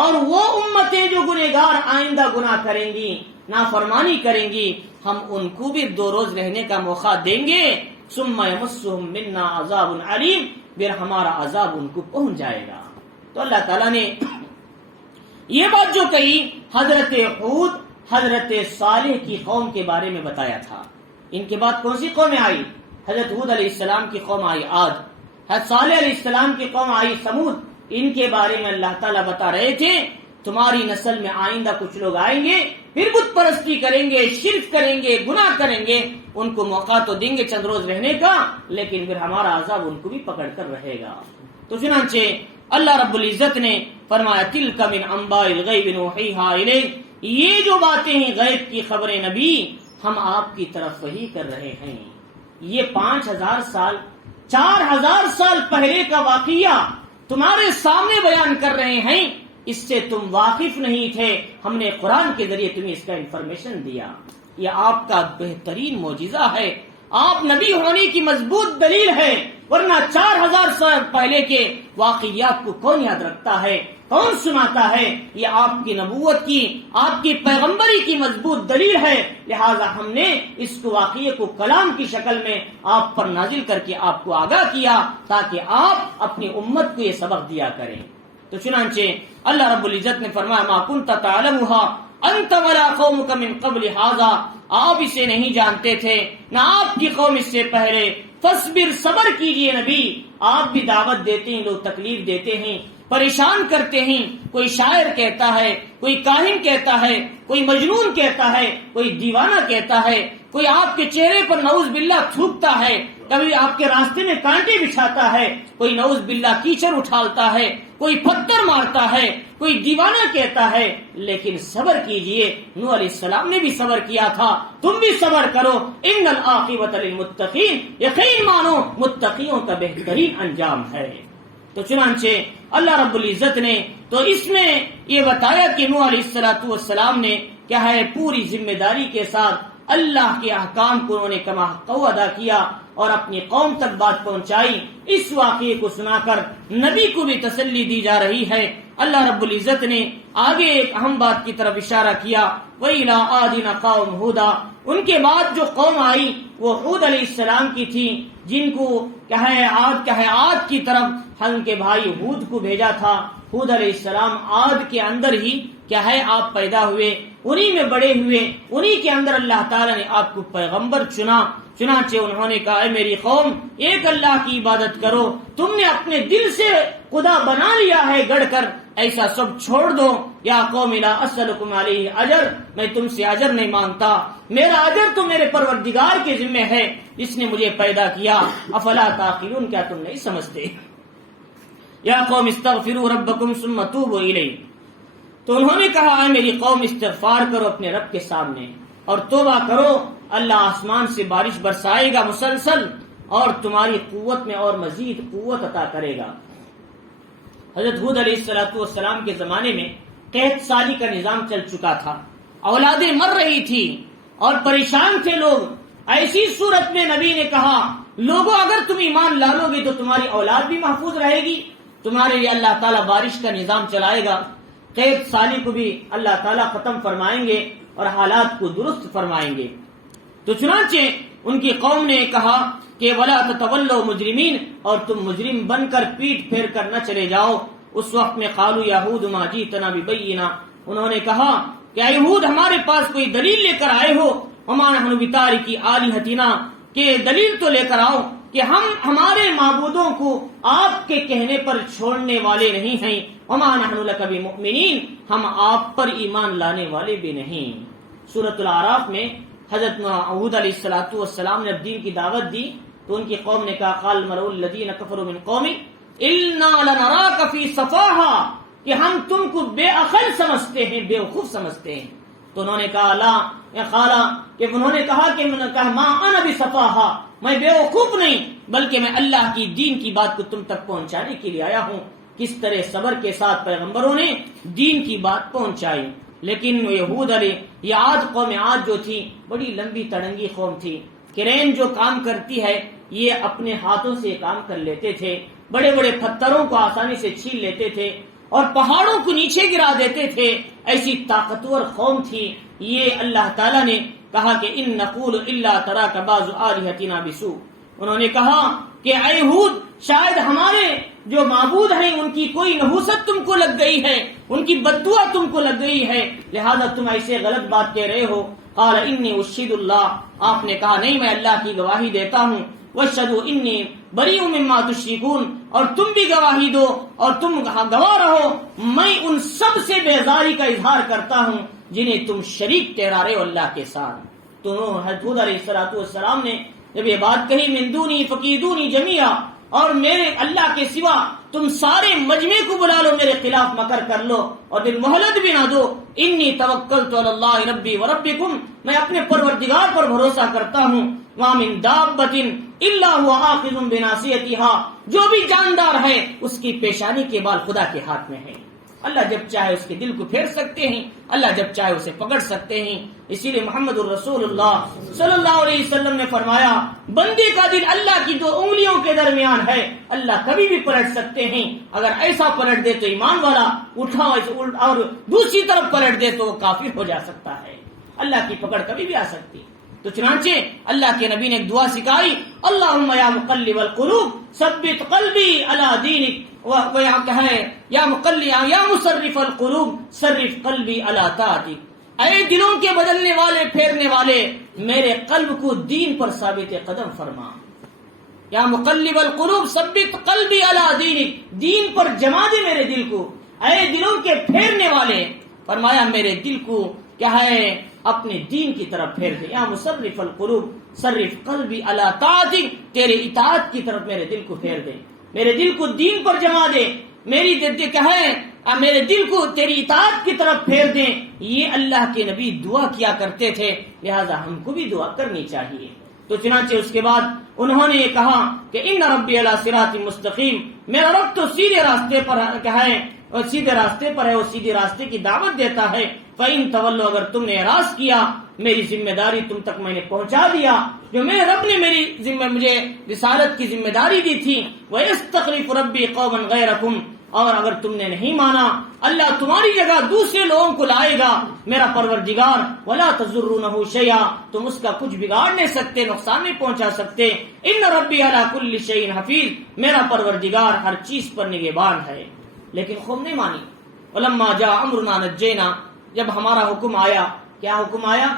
اور وہ امتیں جو گنہگار آئندہ گناہ کریں گی، نافرمانی کریں گی، ہم ان کو بھی 2 روز رہنے کا موقع دیں گے، ثم یمسہم منا عذاب علیم، پھر ہمارا عذاب ان کو پہنچ جائے گا۔ تو اللہ تعالیٰ نے یہ بات جو کہی حضرت ہود حضرت صالح کی قوم کے بارے میں بتایا تھا۔ ان کے بعد کون سی قومیں آئی؟ حضرت ہود علیہ السلام کی قوم آئی عاد، حضرت صالح علیہ السلام کی قوم آئی سمود۔ ان کے بارے میں اللہ تعالیٰ بتا رہے تھے تمہاری نسل میں آئندہ کچھ لوگ آئیں گے، پھر بت پرستی کریں گے، شرک کریں گے، گناہ کریں گے، ان کو موقع تو دیں گے چند روز رہنے کا، لیکن پھر ہمارا عذاب ان کو بھی پکڑ کر رہے گا۔ تو چنانچہ اللہ رب العزت نے فرمایا تلک من انباء الغیب نوحیہا الیک، یہ جو باتیں ہیں غیب کی خبریں نبی ہم آپ کی طرف وحی کر رہے ہیں، یہ 5000 سال 4000 سال پہلے کا واقعہ تمہارے سامنے بیان کر رہے ہیں، اس سے تم واقف نہیں تھے، ہم نے قرآن کے ذریعے تمہیں اس کا انفارمیشن دیا، یہ آپ کا بہترین معجزہ ہے، آپ نبی ہونے کی مضبوط دلیل ہے، ورنہ 4000 سال پہلے کے واقعات کو کون یاد رکھتا ہے، کون سناتا ہے؟ یہ آپ کی نبوت کی، آپ کی پیغمبری کی مضبوط دلیل ہے، لہذا ہم نے اس کو واقعے کو کلام کی شکل میں آپ پر نازل کر کے آپ کو آگاہ کیا تاکہ آپ اپنی امت کو یہ سبق دیا کریں۔ تو چنانچہ اللہ رب العزت نے فرمایا ما کنت تعلمها انت ولا قومك من قبل هذا، آپ اسے نہیں جانتے تھے نہ آپ کی قوم اس سے پہلے، فاصبر، صبر کیجئے نبی، آپ بھی دعوت دیتے ہیں، لوگ تکلیف دیتے ہیں، پریشان کرتے ہیں، کوئی شاعر کہتا ہے، کوئی کاہن کہتا ہے، کوئی مجنون کہتا ہے، کوئی دیوانہ کہتا ہے، کوئی آپ کے چہرے پر نعوذ باللہ تھوکتا ہے، کبھی آپ کے راستے میں کانٹے بچھاتا ہے، کوئی نعوذ باللہ کیچڑ اٹھالتا ہے، کوئی پتھر مارتا ہے، کوئی دیوانہ کہتا ہے، لیکن صبر کیجئے، نوح علیہ السلام نے بھی صبر کیا تھا، تم بھی صبر کرو، ان العاقبۃ للمتقین، یقین مانو متقیوں کا بہترین انجام ہے۔ تو چنانچہ اللہ رب العزت نے تو اس میں یہ بتایا کہ نوح علیہ السلام نے کیا ہے پوری ذمہ داری کے ساتھ اللہ کے احکام کو انہوں نے کما حق ادا کیا اور اپنی قوم تک بات پہنچائی۔ اس واقعے کو سنا کر نبی کو بھی تسلی دی جا رہی ہے۔ اللہ رب العزت نے آگے ایک اہم بات کی طرف اشارہ کیا، وَإِلَىٰ عَادٍ أَخَاهُمْ هُودًا، ان کے بعد جو قوم آئی وہ ہود علیہ السلام کی تھی، جن کو عاد کی طرف ہم کے بھائی ہود کو بھیجا تھا۔ ہود علیہ السلام عاد کے اندر ہی آپ پیدا ہوئے، انہی میں بڑے ہوئے، انہی کے اندر اللہ تعالیٰ نے آپ کو پیغمبر چنا۔ چنانچہ انہوں نے کہا، اے میری قوم، ایک اللہ کی عبادت کرو، تم نے اپنے دل سے خدا بنا لیا ہے گڑھ کر، ایسا سب چھوڑ دو۔ یا قوم لا اسألکم علیہ اجر، میں تم سے اجر نہیں مانگتا، میرا اجر تو میرے پروردگار کے ذمہ ہے جس نے مجھے پیدا کیا۔ افلا تعقلون، کیا تم نہیں سمجھتے؟ یا قوم استغفروا ربکم ثم توبوا الیہ، تو انہوں نے کہا، اے میری قوم، استغفار کرو اپنے رب کے سامنے اور توبہ کرو، اللہ آسمان سے بارش برسائے گا مسلسل اور تمہاری قوت میں اور مزید قوت عطا کرے گا۔ حضرت ہود علیہ السلام کے زمانے میں قحط سالی کا نظام چل چکا تھا، اولادیں مر رہی تھی اور پریشان تھے لوگ۔ ایسی صورت میں نبی نے کہا، لوگوں اگر تم ایمان لا لو گے تو تمہاری اولاد بھی محفوظ رہے گی، تمہارے لیے اللہ تعالیٰ بارش کا نظام چلائے گا، قحط سالی کو بھی اللہ تعالیٰ ختم فرمائیں گے اور حالات کو درست فرمائیں گے۔ تو چنانچہ ان کی قوم نے کہا کہ وَلَا تَتَوَلَّوْا مُجْرِمِينَ، اور تم مجرم بن کر پیٹ پھیر کر نہ چلے جاؤ۔ اس وقت میں قالوا یا ہود ما جئتنا ببینہ، انہوں نے کہا کہ اے ہود، ہمارے پاس کوئی دلیل لے کر آئے ہو، وما نحن بتارکی آلہتنا، کہ دلیل تو لے کر آؤ کہ ہم ہمارے معبودوں کو آپ کے کہنے پر چھوڑنے والے نہیں ہیں، وما نحن لک بمؤمنین، ہم آپ پر ایمان لانے والے بھی نہیں۔ سورۃ الاعراف میں حضرت ہود علیہ السلام نے دین کی دعوت دی تو ان کی قوم نے کہا، قال الملأ الذین کفروا من قومی انا لنراک فی صفاہا، کہ ہم تم کو بے عقل سمجھتے ہیں، بے وقوف سمجھتے ہیں۔ تو انہوں نے کہا انہوں نے کہا کہ ما انا بصفاہا، میں بے وقوف نہیں بلکہ میں اللہ کی دین کی بات کو تم تک پہنچانے کے لیے آیا ہوں۔ کس طرح صبر کے ساتھ پیغمبروں نے دین کی بات پہنچائی۔ لیکن یہود علیہ قوم عاد جو تھی بڑی لمبی تڑنگی قوم تھی، کرین جو کام کرتی ہے یہ اپنے ہاتھوں سے کام کر لیتے تھے، بڑے بڑے پتھروں کو آسانی سے چھین لیتے تھے اور پہاڑوں کو نیچے گرا دیتے تھے، ایسی طاقتور قوم تھی یہ۔ اللہ تعالیٰ نے کہا کہ ان نقول الا تراک بعض آلہتنا بسوء، انہوں نے کہا کہ اے ہود، شاید ہمارے جو معبود ہیں ان کی کوئی نحوست تم کو لگ گئی ہے، ان کی بددعا تم کو لگ گئی ہے، لہذا تم ایسے غلط بات کہہ رہے ہو۔ قال انی اشہد اللہ، آپ نے کہا نہیں، میں اللہ کی گواہی دیتا ہوں، واشہدوا انی بریء مما تشرکون، اور تم بھی گواہی دو اور تم گواہ رہو، میں ان سب سے بیزاری کا اظہار کرتا ہوں جنہیں تم شریک ٹھہرا رہے ہو اللہ کے ساتھ۔ تو حضرت ہود علیہ السلام نے جب یہ بات کہی، من دونی فکیدونی جمیعا، اور میرے اللہ کے سوا تم سارے مجمع کو بلا لو، میرے خلاف مکر کر لو اور پھر مہلت بھی نہ دو، انی توکلت علی اللہ ربی وربکم، میں اپنے پروردگار پر بھروسہ کرتا ہوں، وما من دابۃ الا هو آخذ بناصیتها، جو بھی جاندار ہے اس کی پیشانی کے بال خدا کے ہاتھ میں ہے، اللہ جب چاہے اس کے دل کو پھیر سکتے ہیں، اللہ جب چاہے اسے پکڑ سکتے ہیں۔ اسی لیے محمد الرسول اللہ صلی اللہ علیہ وسلم نے فرمایا، بندے کا دل اللہ کی دو انگلیوں کے درمیان ہے، اللہ کبھی بھی پلٹ سکتے ہیں، اگر ایسا پلٹ دے تو ایمان والا اٹھا اور دوسری طرف پلٹ دے تو وہ کافر ہو جا سکتا ہے، اللہ کی پکڑ کبھی بھی آ سکتی۔ تو چنانچہ اللہ کے نبی نے ایک دعا سکھائی، اللہم یا مقلب القلوب ثبت قلبی علی دینک، یا مصرف القلوب صرف قلبی علی طاعتک، اے دلوں کے بدلنے والے، پھیرنے والے، میرے قلب کو دین پر ثابت قدم فرما۔ یا مقلب القلوب ثبت قلبی علی دینک، دین پر جما دے میرے دل کو، اے دلوں کے پھیرنے والے، فرمایا میرے دل کو کیا ہے اپنے دین کی طرف پھیر دے، یا مصرف القلوب صرف قلبی علی طاعتک، تیرے اطاعت کی طرف میرے دل کو پھیر دے، میرے دل کو دین پر جما دے، میری کیا ہے میرے دل کو تیری اطاعت کی طرف پھیر دیں۔ یہ اللہ کے نبی دعا کیا کرتے تھے، لہذا ہم کو بھی دعا کرنی چاہیے۔ تو چنانچہ اس کے بعد انہوں نے یہ کہا کہ ان ربی علی صراط مستقیم، میرا رب تو سیدھے راستے پر کیا ہے، اور سیدھے راستے پر ہے، وہ سیدھے راستے کی دعوت دیتا ہے۔ فَإِن تَوَلُّوا، اگر تم نے اعراض کیا، میری ذمہ داری تم تک میں نے پہنچا دیا، جو میرے رب نے مجھے رسالت کی ذمہ داری دی تھی، وَيَسْتَخْلِفُ رَبِّي قَوْمًا غَيْرَكُمْ، اور اگر تم نے نہیں مانا اللہ تمہاری جگہ دوسرے لوگوں کو لائے گا، میرا پروردگار، وَلَا تَضُرُّونَهُ شَيْئًا، تم اس کا کچھ بگاڑ نہیں سکتے، نقصان نہیں پہنچا سکتے۔ إِنَّ رَبِّي عَلَى كُلِّ شَيْءٍ حَفِيظٌ، میرا پروردگار ہر چیز پر نگہبان ہے۔ لیکن قوم نہیں مانی۔ وَلَمَّا جَاءَ أَمْرُنَا نَجَّيْنَا، جب ہمارا حکم آیا، کیا حکم آیا؟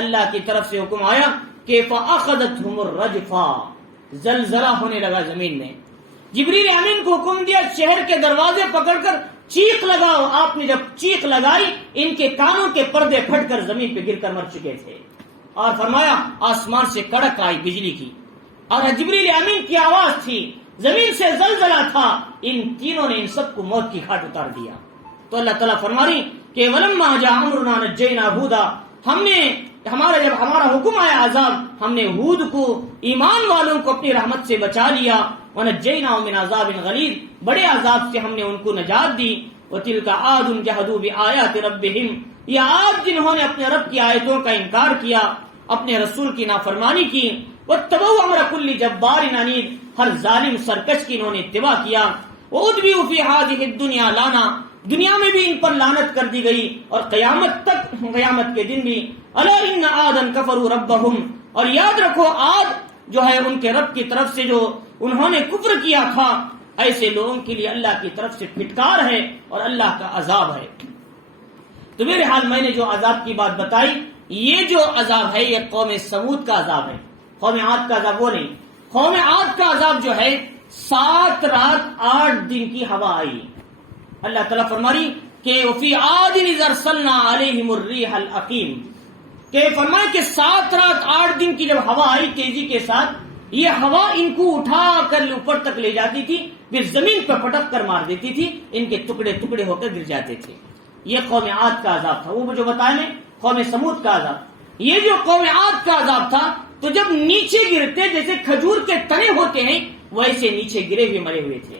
اللہ کی طرف سے حکم آیا کہ فَأَخَذَتْهُمُ الرَّجْفَةُ، زلزلہ ہونے لگا زمین میں۔ جبریل امین کو حکم دیا شہر کے دروازے پکڑ کر چیخ لگاؤ۔ آپ نے جب چیخ لگائی، ان کے کانوں کے پردے پھٹ کر زمین پہ گر کر مر چکے تھے، اور فرمایا آسمان سے کڑک آئی بجلی کی، اور جبریل امین کی آواز تھی، زمین سے زلزلہ تھا، ان تینوں نے ان سب کو موت کی گھاٹ اتار دیا۔ تو اللہ تعالیٰ فرما رہی کہ وَلَمَّا جَاءَ أَمْرُنَا نَجَّيْنَا هُودًا، ہم نے جب ہمارا حکم آیا عذاب، ہم نے ہود کو ایمان والوں کو اپنی رحمت سے بچا لیا، وَنَجَّيْنَاهُ مِنْ عَذَابٍ غَلِيظٍ، بڑے عذاب سے ہم نے ان کو نجات دی۔ وَتِلْكَ عَادٌ جَحَدُوا بِآيَاتِ رَبِّهِمْ، یہ عاد جنہوں نے اپنے رب کی آیتوں کا انکار کیا، اپنے رسول کی نافرمانی کی، وَاتَّبَعُوا أَمْرَ كُلِّ جَبَّارٍ عَنِيدٍ، ہر ظالم سرکش کی انہوں نے اتباع کیا۔ وَأُتْبِعُوا فِي هَٰذِهِ الدُّنْيَا لَعْنَةً، دنیا میں بھی ان پر لعنت کر دی گئی، اور قیامت تک، قیامت کے دن بھی۔ أَلَا إِنَّ عَادًا كَفَرُوا رَبَّهُمْ، اور یاد رکھو عاد جو ہے ان کے رب کی طرف سے جو انہوں نے کفر کیا تھا، ایسے لوگوں کے لیے اللہ کی طرف سے پھٹکار ہے اور اللہ کا عذاب ہے۔ تو میرے حال میں نے جو عذاب کی بات بتائی، یہ جو عذاب ہے یہ قوم سمود کا عذاب ہے، قوم عاد کا عذاب وہ نہیں۔ قوم عاد کا عذاب جو ہے 7 رات 8 دن کی ہوا آئی۔ اللہ تعالیٰ فرماری کہ وفی عاد اذ ارسلنا علیہم الریح العقیم، کہ فرمائے کہ 7 رات 8 دن کی جب ہوا آئی تیزی کے ساتھ، یہ ہوا ان کو اٹھا کر اوپر تک لے جاتی تھی، پھر زمین پر پٹک کر مار دیتی تھی، ان کے ٹکڑے ٹکڑے ہو کر گر جاتے تھے۔ یہ قوم عاد کا عذاب تھا۔ وہ جو بتایا میں قوم سمود کا عذاب، یہ جو قوم عاد کا عذاب تھا، تو جب نیچے گرتے جیسے کھجور کے تنے ہوتے ہیں ویسے نیچے گرے ہوئے مرے ہوئے تھے۔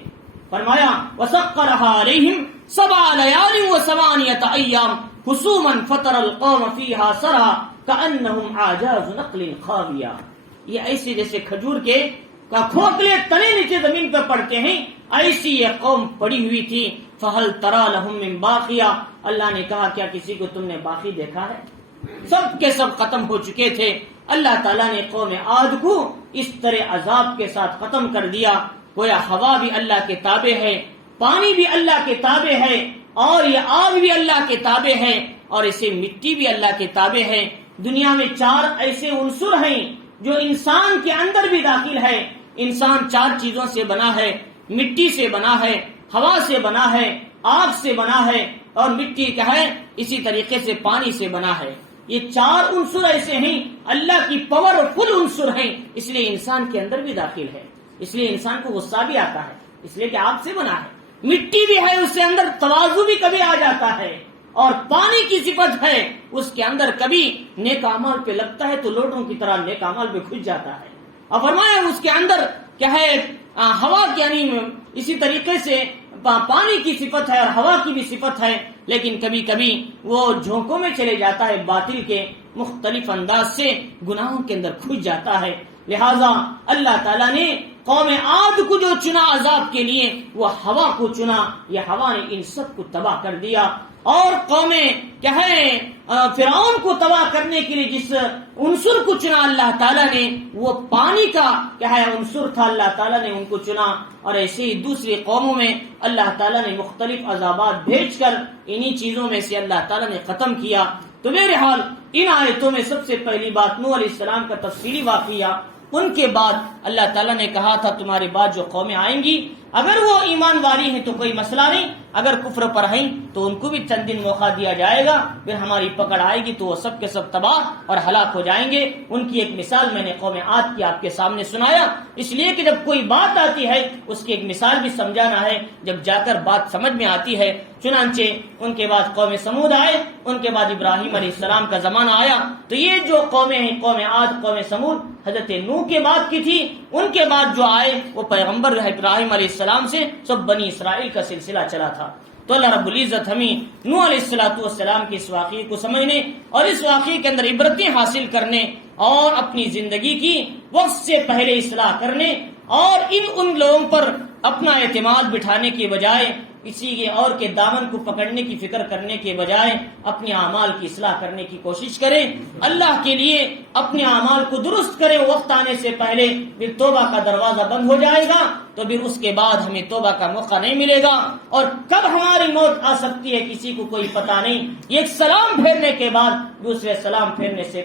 فرمایا وَسَخَّرَهَا عَلَيْهِمْ 7 لَيَالٍ و8 أَيَّامٍ حُسُومًا فَتَرَى الْقَوْمَ فِيهَا سَرْعًا كَأَنَّهُمْ أَعْجَازُ نَخْلٍ خَاوِيَةٍ، یہ ایسے جیسے کھجور کے کھوکھلے تنے نیچے زمین پر پڑتے ہیں، ایسی یہ قوم پڑی ہوئی تھی۔ فَهَلْ تَرَى لَهُم مِّن بَاقِيَةٍ، اللہ نے کہا کیا کسی کو تم نے باقی دیکھا ہے؟ سب کے سب ختم ہو چکے تھے۔ اللہ تعالیٰ نے قوم عاد کو اس طرح عذاب کے ساتھ ختم کر دیا، گویا ہوا بھی اللہ کے تابع ہے، پانی بھی اللہ کے تابع ہے، اور یہ آگ بھی اللہ کے تابع ہے، اور اسے مٹی بھی اللہ کے تابع ہے۔ دنیا میں 4 ایسے عنصر ہیں جو انسان کے اندر بھی داخل ہے۔ انسان 4 چیزوں سے بنا ہے، مٹی سے بنا ہے، ہوا سے بنا ہے، آگ سے بنا ہے، اور مٹی کیا ہے اسی طریقے سے پانی سے بنا ہے۔ یہ 4 عنصر ایسے ہیں، اللہ کی پاور فل عنصر ہیں، اس لیے انسان کے اندر بھی داخل ہے۔ اس لیے انسان کو غصہ بھی آتا ہے، اس لیے کہ آگ سے بنا ہے، مٹی بھی ہے، اس کے اندر تواضع بھی کبھی آ جاتا ہے، اور پانی کی صفت ہے، اس کے اندر کبھی نیک اعمال پہ لگتا ہے تو لوٹوں کی طرح نیک اعمال پہ کھج جاتا ہے۔ اور فرمایا اس کے اندر کیا ہے ہوا، یعنی اسی طریقے سے پانی کی صفت ہے اور ہوا کی بھی صفت ہے، لیکن کبھی کبھی وہ جھونکوں میں چلے جاتا ہے، باطل کے مختلف انداز سے گناہوں کے اندر کھج جاتا ہے۔ لہذا اللہ تعالیٰ نے قوم عاد کو جو چنا عذاب کے لیے، وہ ہوا کو چنا، یہ ہوا نے ان سب کو تباہ کر دیا۔ اور قوم کیا ہے فرعون کو تباہ کرنے کے لیے جس عنصر کو چنا اللہ تعالیٰ نے، وہ پانی کا کیا ہے عنصر تھا، اللہ تعالیٰ نے ان کو چنا، اور ایسے ہی دوسری قوموں میں اللہ تعالیٰ نے مختلف عذابات بھیج کر انہی چیزوں میں سے اللہ تعالیٰ نے ختم کیا۔ تو میرے حال ان آیتوں میں سب سے پہلی بات نوح علیہ السلام کا تفصیلی واقعہ، ان کے بعد اللہ تعالیٰ نے کہا تھا تمہارے بعد جو قومیں آئیں گی اگر وہ ایمان والی ہیں تو کوئی مسئلہ نہیں، اگر کفر پر ہیں تو ان کو بھی چند دن موقع دیا جائے گا، پھر ہماری پکڑ آئے گی تو وہ سب کے سب تباہ اور ہلاک ہو جائیں گے۔ ان کی ایک مثال میں نے قوم عاد کی آپ کے سامنے سنایا، اس لیے کہ جب کوئی بات آتی ہے اس کی ایک مثال بھی سمجھانا ہے، جب جا کر بات سمجھ میں آتی ہے۔ چنانچہ ان کے بعد قوم سمود آئے، ان کے بعد ابراہیم علیہ السلام کا زمانہ آیا، تو یہ جو قومیں ہیں قوم عاد قوم سمود حضرت نوح کے بعد کی تھی، ان کے بعد جو آئے وہ پیغمبر ابراہیم علیہ السلام سے سب بنی اسرائیل کا سلسلہ چلا تھا۔ تو اللہ رب العزت ہمیں نوح علیہ السلام کے اس واقعے کو سمجھنے اور اس واقعے کے اندر عبرتیں حاصل کرنے اور اپنی زندگی کی وقت سے پہلے اصلاح کرنے اور ان لوگوں پر اپنا اعتماد بٹھانے کے بجائے کسی کے اور کے دامن کو پکڑنے کی فکر کرنے کے بجائے اپنے اعمال کی اصلاح کرنے کی کوشش کریں، اللہ کے لیے اپنے اعمال کو درست کریں۔ وقت آنے سے پہلے پھر توبہ کا دروازہ بند ہو جائے گا تو پھر اس کے بعد ہمیں توبہ کا موقع نہیں ملے گا، اور کب ہماری موت آ سکتی ہے کسی کو کوئی پتہ نہیں۔ ایک سلام پھیرنے کے بعد دوسرے سلام پھیرنے سے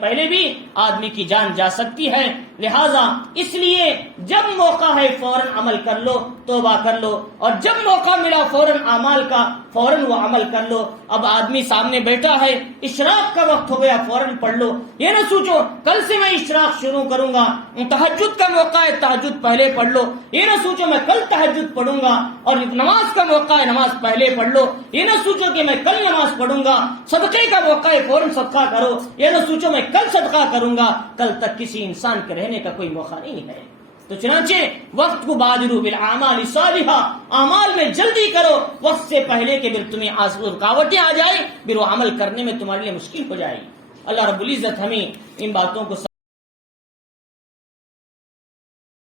پہلے بھی آدمی کی جان جا سکتی ہے، لہذا اس لیے جب موقع ہے فوراً عمل کر لو، توبہ کر لو، اور جب موقع ملا فوراً اعمال کا فوراً وہ عمل کر لو۔ اب آدمی سامنے بیٹھا ہے، اشراق کا وقت ہو گیا، فوراً پڑھ لو، یہ نہ سوچو کل سے میں اشراق شروع کروں گا، تہجد کا موقع ہے تہجد پہلے پڑھ لو، یہ نہ سوچو میں کل تہجد پڑھوں گا، اور نماز کا موقع ہے نماز پہلے پڑھ لو، یہ نہ سوچو کہ میں کل نماز پڑھوں گا، صدقے کا موقع ہے فوراً صدقہ کرو، یہ نہ سوچو میں کل صدقہ کروں گا، کل تک کسی انسان کے رہنے کا کوئی موقع نہیں ہے۔ تو چنانچہ وقت کو بادروا بالاعمال الصالحہ، اعمال میں جلدی کرو وقت سے پہلے کہ پھر تمہیں رکاوٹیں آ جائیں، پھر وہ عمل کرنے میں تمہارے لیے مشکل ہو جائے۔ اللہ رب العزت ہمیں ان باتوں کو